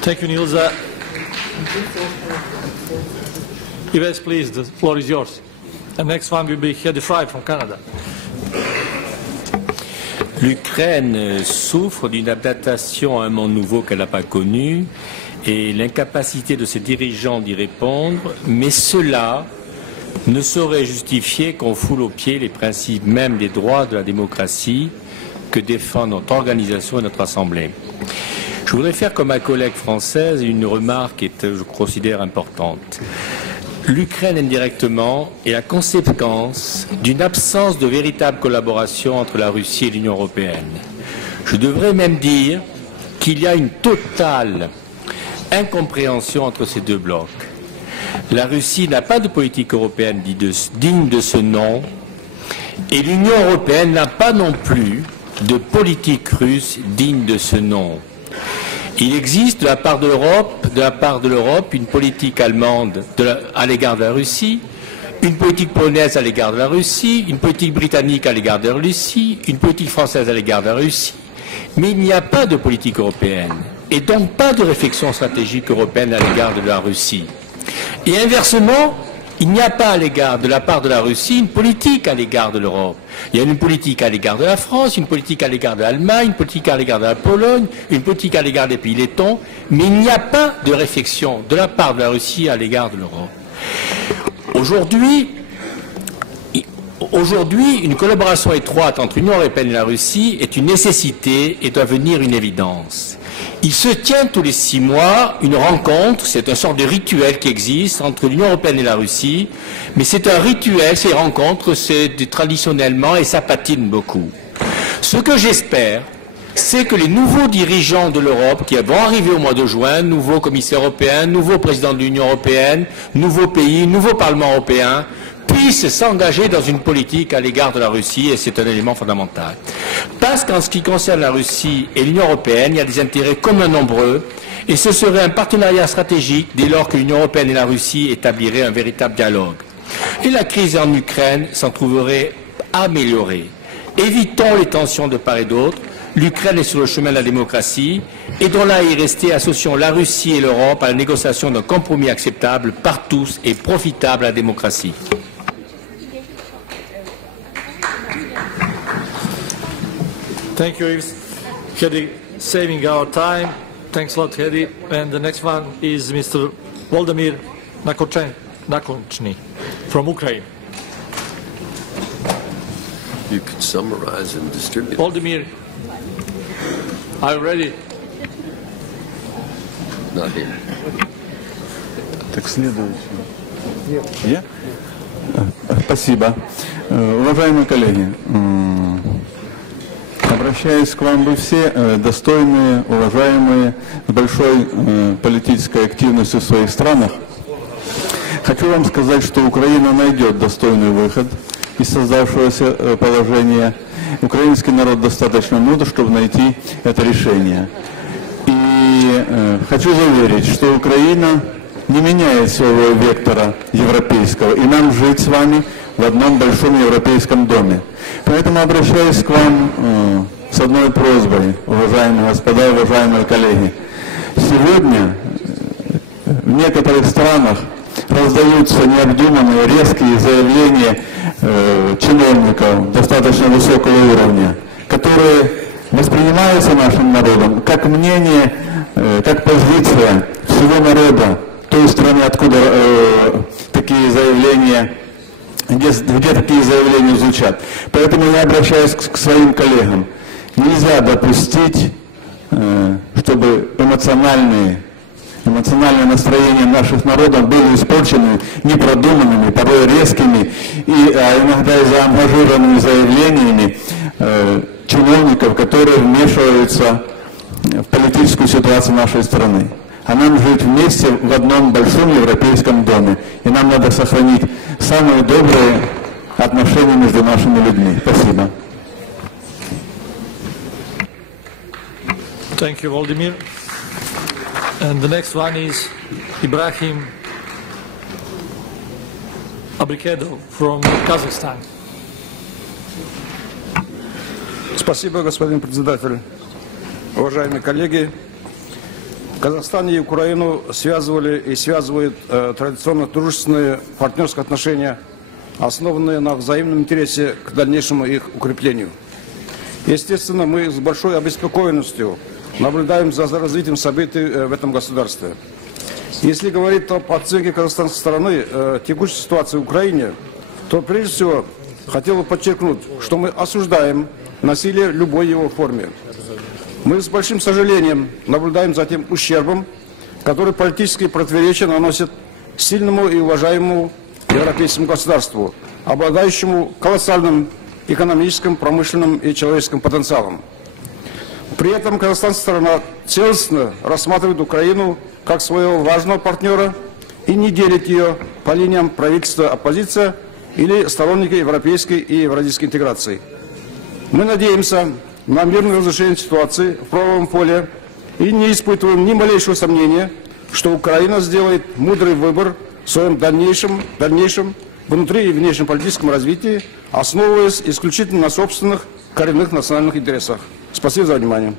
Thank you, Nilza. Yves, please, the floor is yours. The next one will be Hedy Fry from Canada. L'Ukraine souffre d'une adaptation à un monde nouveau qu'elle n'a pas connu et l'incapacité de ses dirigeants d'y répondre, mais cela ne saurait justifier qu'on foule aux pieds les principes même des droits de la démocratie que défend notre organisation et notre Assemblée. Je voudrais faire comme ma collègue française une remarque qui est, je considère, importante. L'Ukraine indirectement est la conséquence d'une absence de véritable collaboration entre la Russie et l'Union européenne. Je devrais même dire qu'il y a une totale incompréhension entre ces deux blocs. La Russie n'a pas de politique européenne digne de ce nom et l'Union européenne n'a pas non plus de politique russe digne de ce nom. Il existe de la part de l'Europe une politique allemande à l'égard de la Russie, une politique polonaise à l'égard de la Russie, une politique britannique à l'égard de la Russie, une politique française à l'égard de la Russie, mais il n'y a pas de politique européenne. et donc pas de réflexion stratégique européenne à l'égard de la Russie. Et inversement, il n'y a pas à l'égard de la part de la Russie une politique à l'égard de l'Europe. Il y a une politique à l'égard de la France, une politique à l'égard de l'Allemagne, une politique à l'égard de la Pologne, une politique à l'égard des pays lettons, mais il n'y a pas de réflexion de la part de la Russie à l'égard de l'Europe. Aujourd'hui, une collaboration étroite entre l'Union européenne et la Russie est une nécessité et doit devenir une évidence. Il se tient tous les 6 mois une rencontre, c'est une sorte de rituel qui existe entre l'Union européenne et la Russie, mais c'est un rituel, ces rencontres, c'est traditionnellement et ça patine beaucoup. Ce que j'espère, c'est que les nouveaux dirigeants de l'Europe qui vont arriver au mois de juin, nouveaux commissaires européens, nouveaux présidents de l'Union européenne, nouveaux pays, nouveaux parlements européens, puissent s'engager dans une politique à l'égard de la Russie, et c'est un élément fondamental. Parce qu'en ce qui concerne la Russie et l'Union européenne, il y a des intérêts communs nombreux, et ce serait un partenariat stratégique dès lors que l'Union européenne et la Russie établiraient un véritable dialogue. Et la crise en Ukraine s'en trouverait améliorée. Évitons les tensions de part et d'autre. L'Ukraine est sur le chemin de la démocratie, et dans là y rester, associons la Russie et l'Europe à la négociation d'un compromis acceptable par tous et profitable à la démocratie. Thank you, Hedy, saving our time. Thanks a lot, Hedy. And the next one is Mr. Volodymyr Nakonchny from Ukraine. You could summarize and distribute. Volodymyr, are you ready? Not here. Так, следующий. Я? Спасибо. Уважаемые коллеги, обращаюсь к вам, вы все достойные, уважаемые, с большой политической активностью в своих странах. Хочу вам сказать, что Украина найдет достойный выход из создавшегося положения. Украинский народ достаточно мудр, чтобы найти это решение. И хочу заверить, что Украина не меняет своего вектора европейского, и нам жить с вами в одном большом европейском доме. Поэтому обращаюсь к вам с одной просьбой, уважаемые господа, уважаемые коллеги. Сегодня в некоторых странах раздаются необдуманные, резкие заявления чиновников достаточно высокого уровня, которые воспринимаются нашим народом как мнение, как позиция всего народа той страны, откуда такие заявления, где такие заявления звучат. Поэтому я обращаюсь к своим коллегам. Нельзя допустить, чтобы эмоциональное настроение наших народов были испорчены непродуманными, порой резкими а иногда и заангажированными заявлениями чиновников, которые вмешиваются в политическую ситуацию нашей страны. А нам жить вместе в одном большом европейском доме. И нам надо сохранить самые добрые отношения между нашими людьми. Спасибо. Thank you, Volodymyr. And the next one is Ibrahim Abrikedo from Kazakhstan. Спасибо, господин председатель. Уважаемые коллеги, Казахстан и Украину связывали и связывают традиционно дружественные партнерские отношения, основанные на взаимном интересе к дальнейшему их укреплению. Естественно, мы с большой обеспокоенностью наблюдаем за развитием событий в этом государстве. Если говорить об оценке казахстанской стороны текущей ситуации в Украине, то прежде всего хотел бы подчеркнуть, что мы осуждаем насилие в любой его форме. Мы с большим сожалением наблюдаем за тем ущербом, который политические противоречия наносят сильному и уважаемому европейскому государству, обладающему колоссальным экономическим, промышленным и человеческим потенциалом. При этом казахстанская сторона целостно рассматривает Украину как своего важного партнера и не делит ее по линиям правительства оппозиция или сторонники европейской и евразийской интеграции. Мы надеемся на мирное разрешение ситуации в правовом поле и не испытываем ни малейшего сомнения, что Украина сделает мудрый выбор в своем дальнейшем внутри и внешнем политическом развитии, основываясь исключительно на собственных коренных национальных интересах. Спасибо за внимание.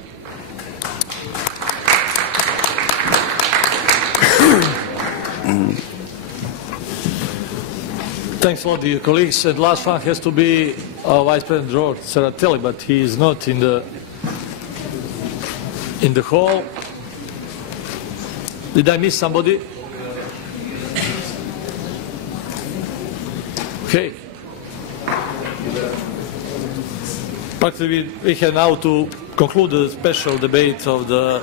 Thanks a lot, dear colleagues. And last one has to be Vice President George Serratelli, but he is not in the hall. Did I miss somebody? Okay. Practically, we have now to conclude the special debate of the.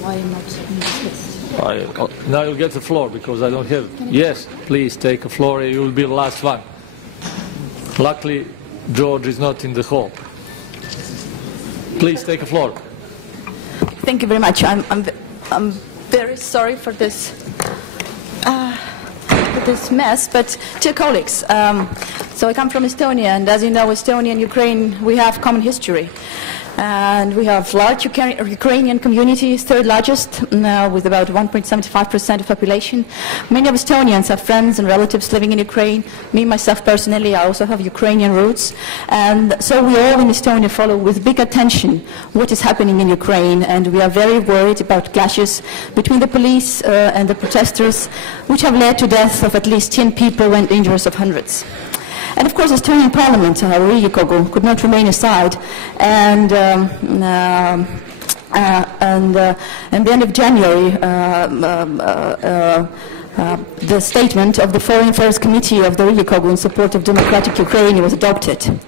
Why not in this list? Now you'll get the floor because I don't have. Yes, please take the floor. You will be the last one. Luckily, George is not in the hall. Please take the floor. Thank you very much. I'm very sorry for this mess, but dear colleagues, so I come from Estonia, and as you know, Estonia and Ukraine, we have common history. And we have large Ukrainian community, third largest, with about 1.75% of population. Many of Estonians have friends and relatives living in Ukraine. Me, myself personally, I also have Ukrainian roots. And so we all in Estonia follow with big attention what is happening in Ukraine. And we are very worried about clashes between the police and the protesters, which have led to deaths of at least 10 people and injuries of hundreds. And of course, Estonian Parliament, Riigikogu, could not remain aside. And at the end of January, the statement of the Foreign Affairs Committee of the Riigikogu in support of democratic Ukraine was adopted.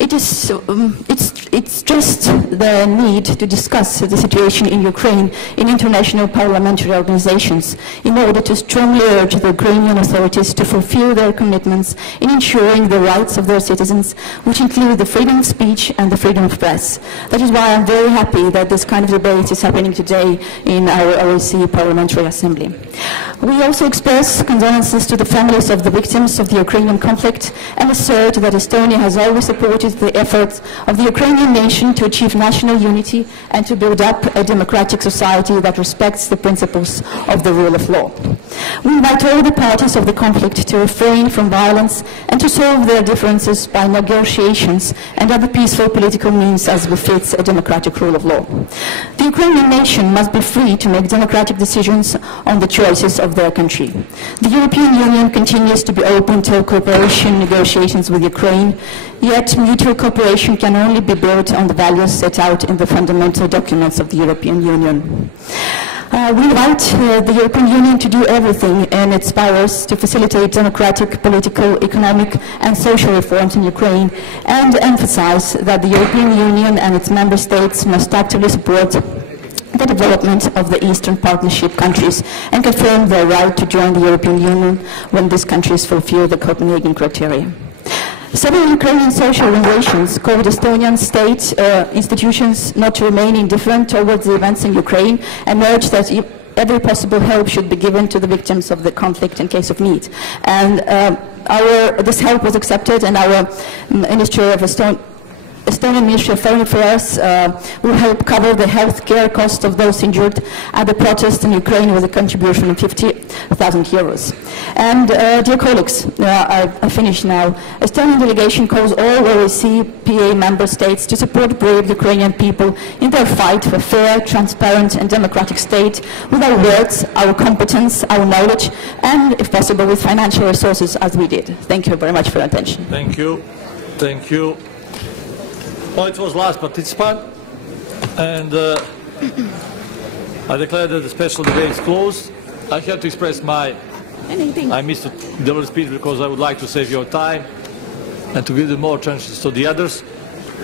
It's just the need to discuss the situation in Ukraine in international parliamentary organizations in order to strongly urge the Ukrainian authorities to fulfill their commitments in ensuring the rights of their citizens, which include the freedom of speech and the freedom of press. That is why I'm very happy that this kind of debate is happening today in our OSCE Parliamentary Assembly. We also express condolences to the families of the victims of the Ukrainian conflict and assert that Estonia has always supported the efforts of the Ukrainian nation to achieve national unity and to build up a democratic society that respects the principles of the rule of law. We invite all the parties of the conflict to refrain from violence and to solve their differences by negotiations and other peaceful political means as befits a democratic rule of law. The Ukrainian nation must be free to make democratic decisions on the choices of their country. The European Union continues to be open to cooperation negotiations with Ukraine, yet mutual cooperation can only be built on the values set out in the fundamental documents of the European Union. We invite the European Union to do everything in its powers to facilitate democratic, political, economic and social reforms in Ukraine and emphasize that the European Union and its member states must actively support the development of the Eastern Partnership countries and confirm their right to join the European Union when these countries fulfill the Copenhagen criteria. Several Ukrainian social organizations called Estonian state institutions not to remain indifferent towards the events in Ukraine and urge that every possible help should be given to the victims of the conflict in case of need. And this help was accepted, and our Estonian Ministry of Foreign Affairs will help cover the health care costs of those injured at the protest in Ukraine with a contribution of 50,000 euros. And dear colleagues, I finish now. Estonian delegation calls all OSCE PA member states to support brave Ukrainian people in their fight for a fair, transparent and democratic state with our words, our competence, our knowledge, and if possible with financial resources as we did. Thank you very much for your attention. Thank you. Thank you. Well, it was last participant, and I declare that the special debate is closed. I have to express I missed the delivery speech because I would like to save your time and to give them more chances to the others.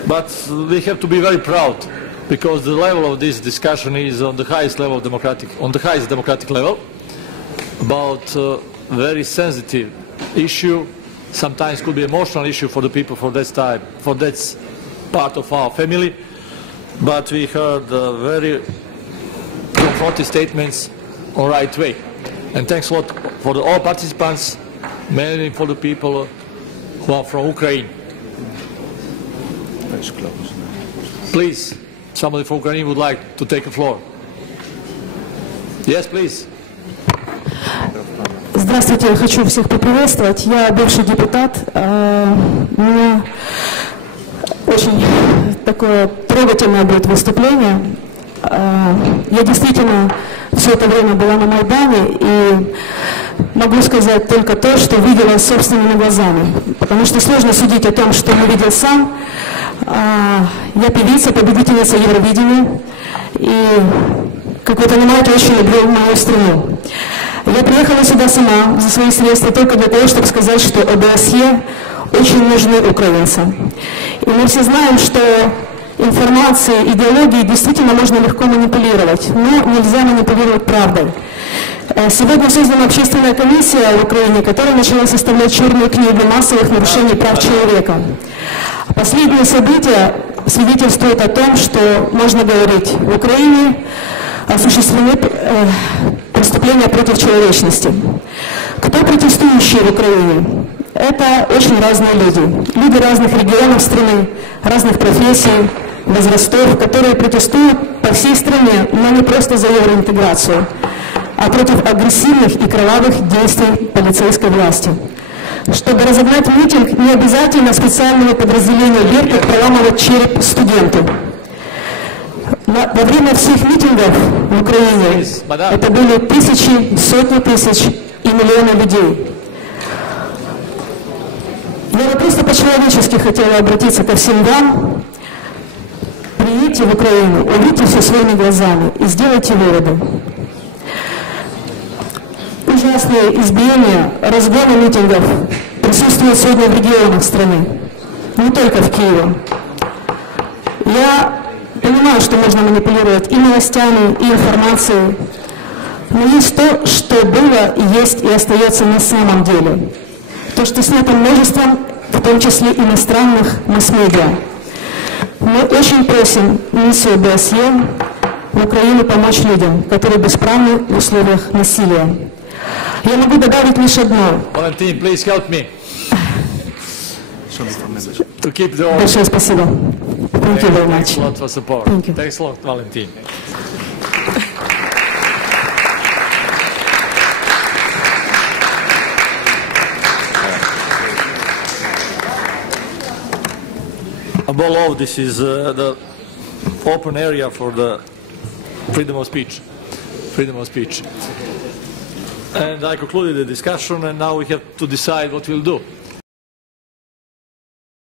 But we have to be very proud because the level of this discussion is on the highest level of democratic level about a very sensitive issue. Sometimes could be emotional issue for the people for that part of our family, but we heard very comforting statements on right way. And thanks a lot for all participants, mainly for the people who are from Ukraine. Please, somebody from Ukraine would like to take the floor. Yes, please. Здравствуйте, я хочу всех поприветствовать. Я бывший депутат. У меня очень такое трогательное будет выступление. Я действительно все это время была на Майдане, и могу сказать только то, что видела собственными глазами. Потому что сложно судить о том, что не видел сам. Я певица, победительница Евровидения, и, как вы понимаете, очень люблю мою страну. Я приехала сюда сама за свои средства только для того, чтобы сказать, что ОБСЕ очень нужны украинцам. И мы все знаем, что информацией, идеологией действительно можно легко манипулировать, но нельзя манипулировать правдой. Сегодня создана общественная комиссия в Украине, которая начала составлять черную книгу массовых нарушений прав человека. Последние события свидетельствуют о том, что можно говорить, в Украине осуществлены преступления против человечности. Кто протестующие в Украине? Это очень разные люди. Люди разных регионов страны, разных профессий, возрастов, которые протестуют по всей стране, но не просто за евроинтеграцию, а против агрессивных и кровавых действий полицейской власти. Чтобы разогнать митинг, не обязательно специального подразделения Беркут проламывать череп студенту. Во время всех митингов в Украине это были тысячи, сотни тысяч и миллионы людей. Я бы просто по-человечески хотела обратиться ко всем вам. Приедьте в Украину, увидьте все своими глазами и сделайте выводы. Ужасные избиения, разгоны митингов присутствуют сегодня в регионах страны, не только в Киеве. Я понимаю, что можно манипулировать и новостями, и информацией, но есть то, что было, есть и остается на самом деле. То, что снято множеством, в том числе иностранных масс-медиа. Мы очень просим миссию ОБСЕ в Украину помочь людям, которые бесправны в условиях насилия. Я могу добавить лишь одно. Valentin, please help me. To keep the order. Большое спасибо. Thank you very much. Thanks a lot for support. Thank you. Thanks a lot, Valentin. Above all, this is the open area for the freedom of speech. Freedom of speech. And I concluded the discussion, and now we have to decide what we'll do.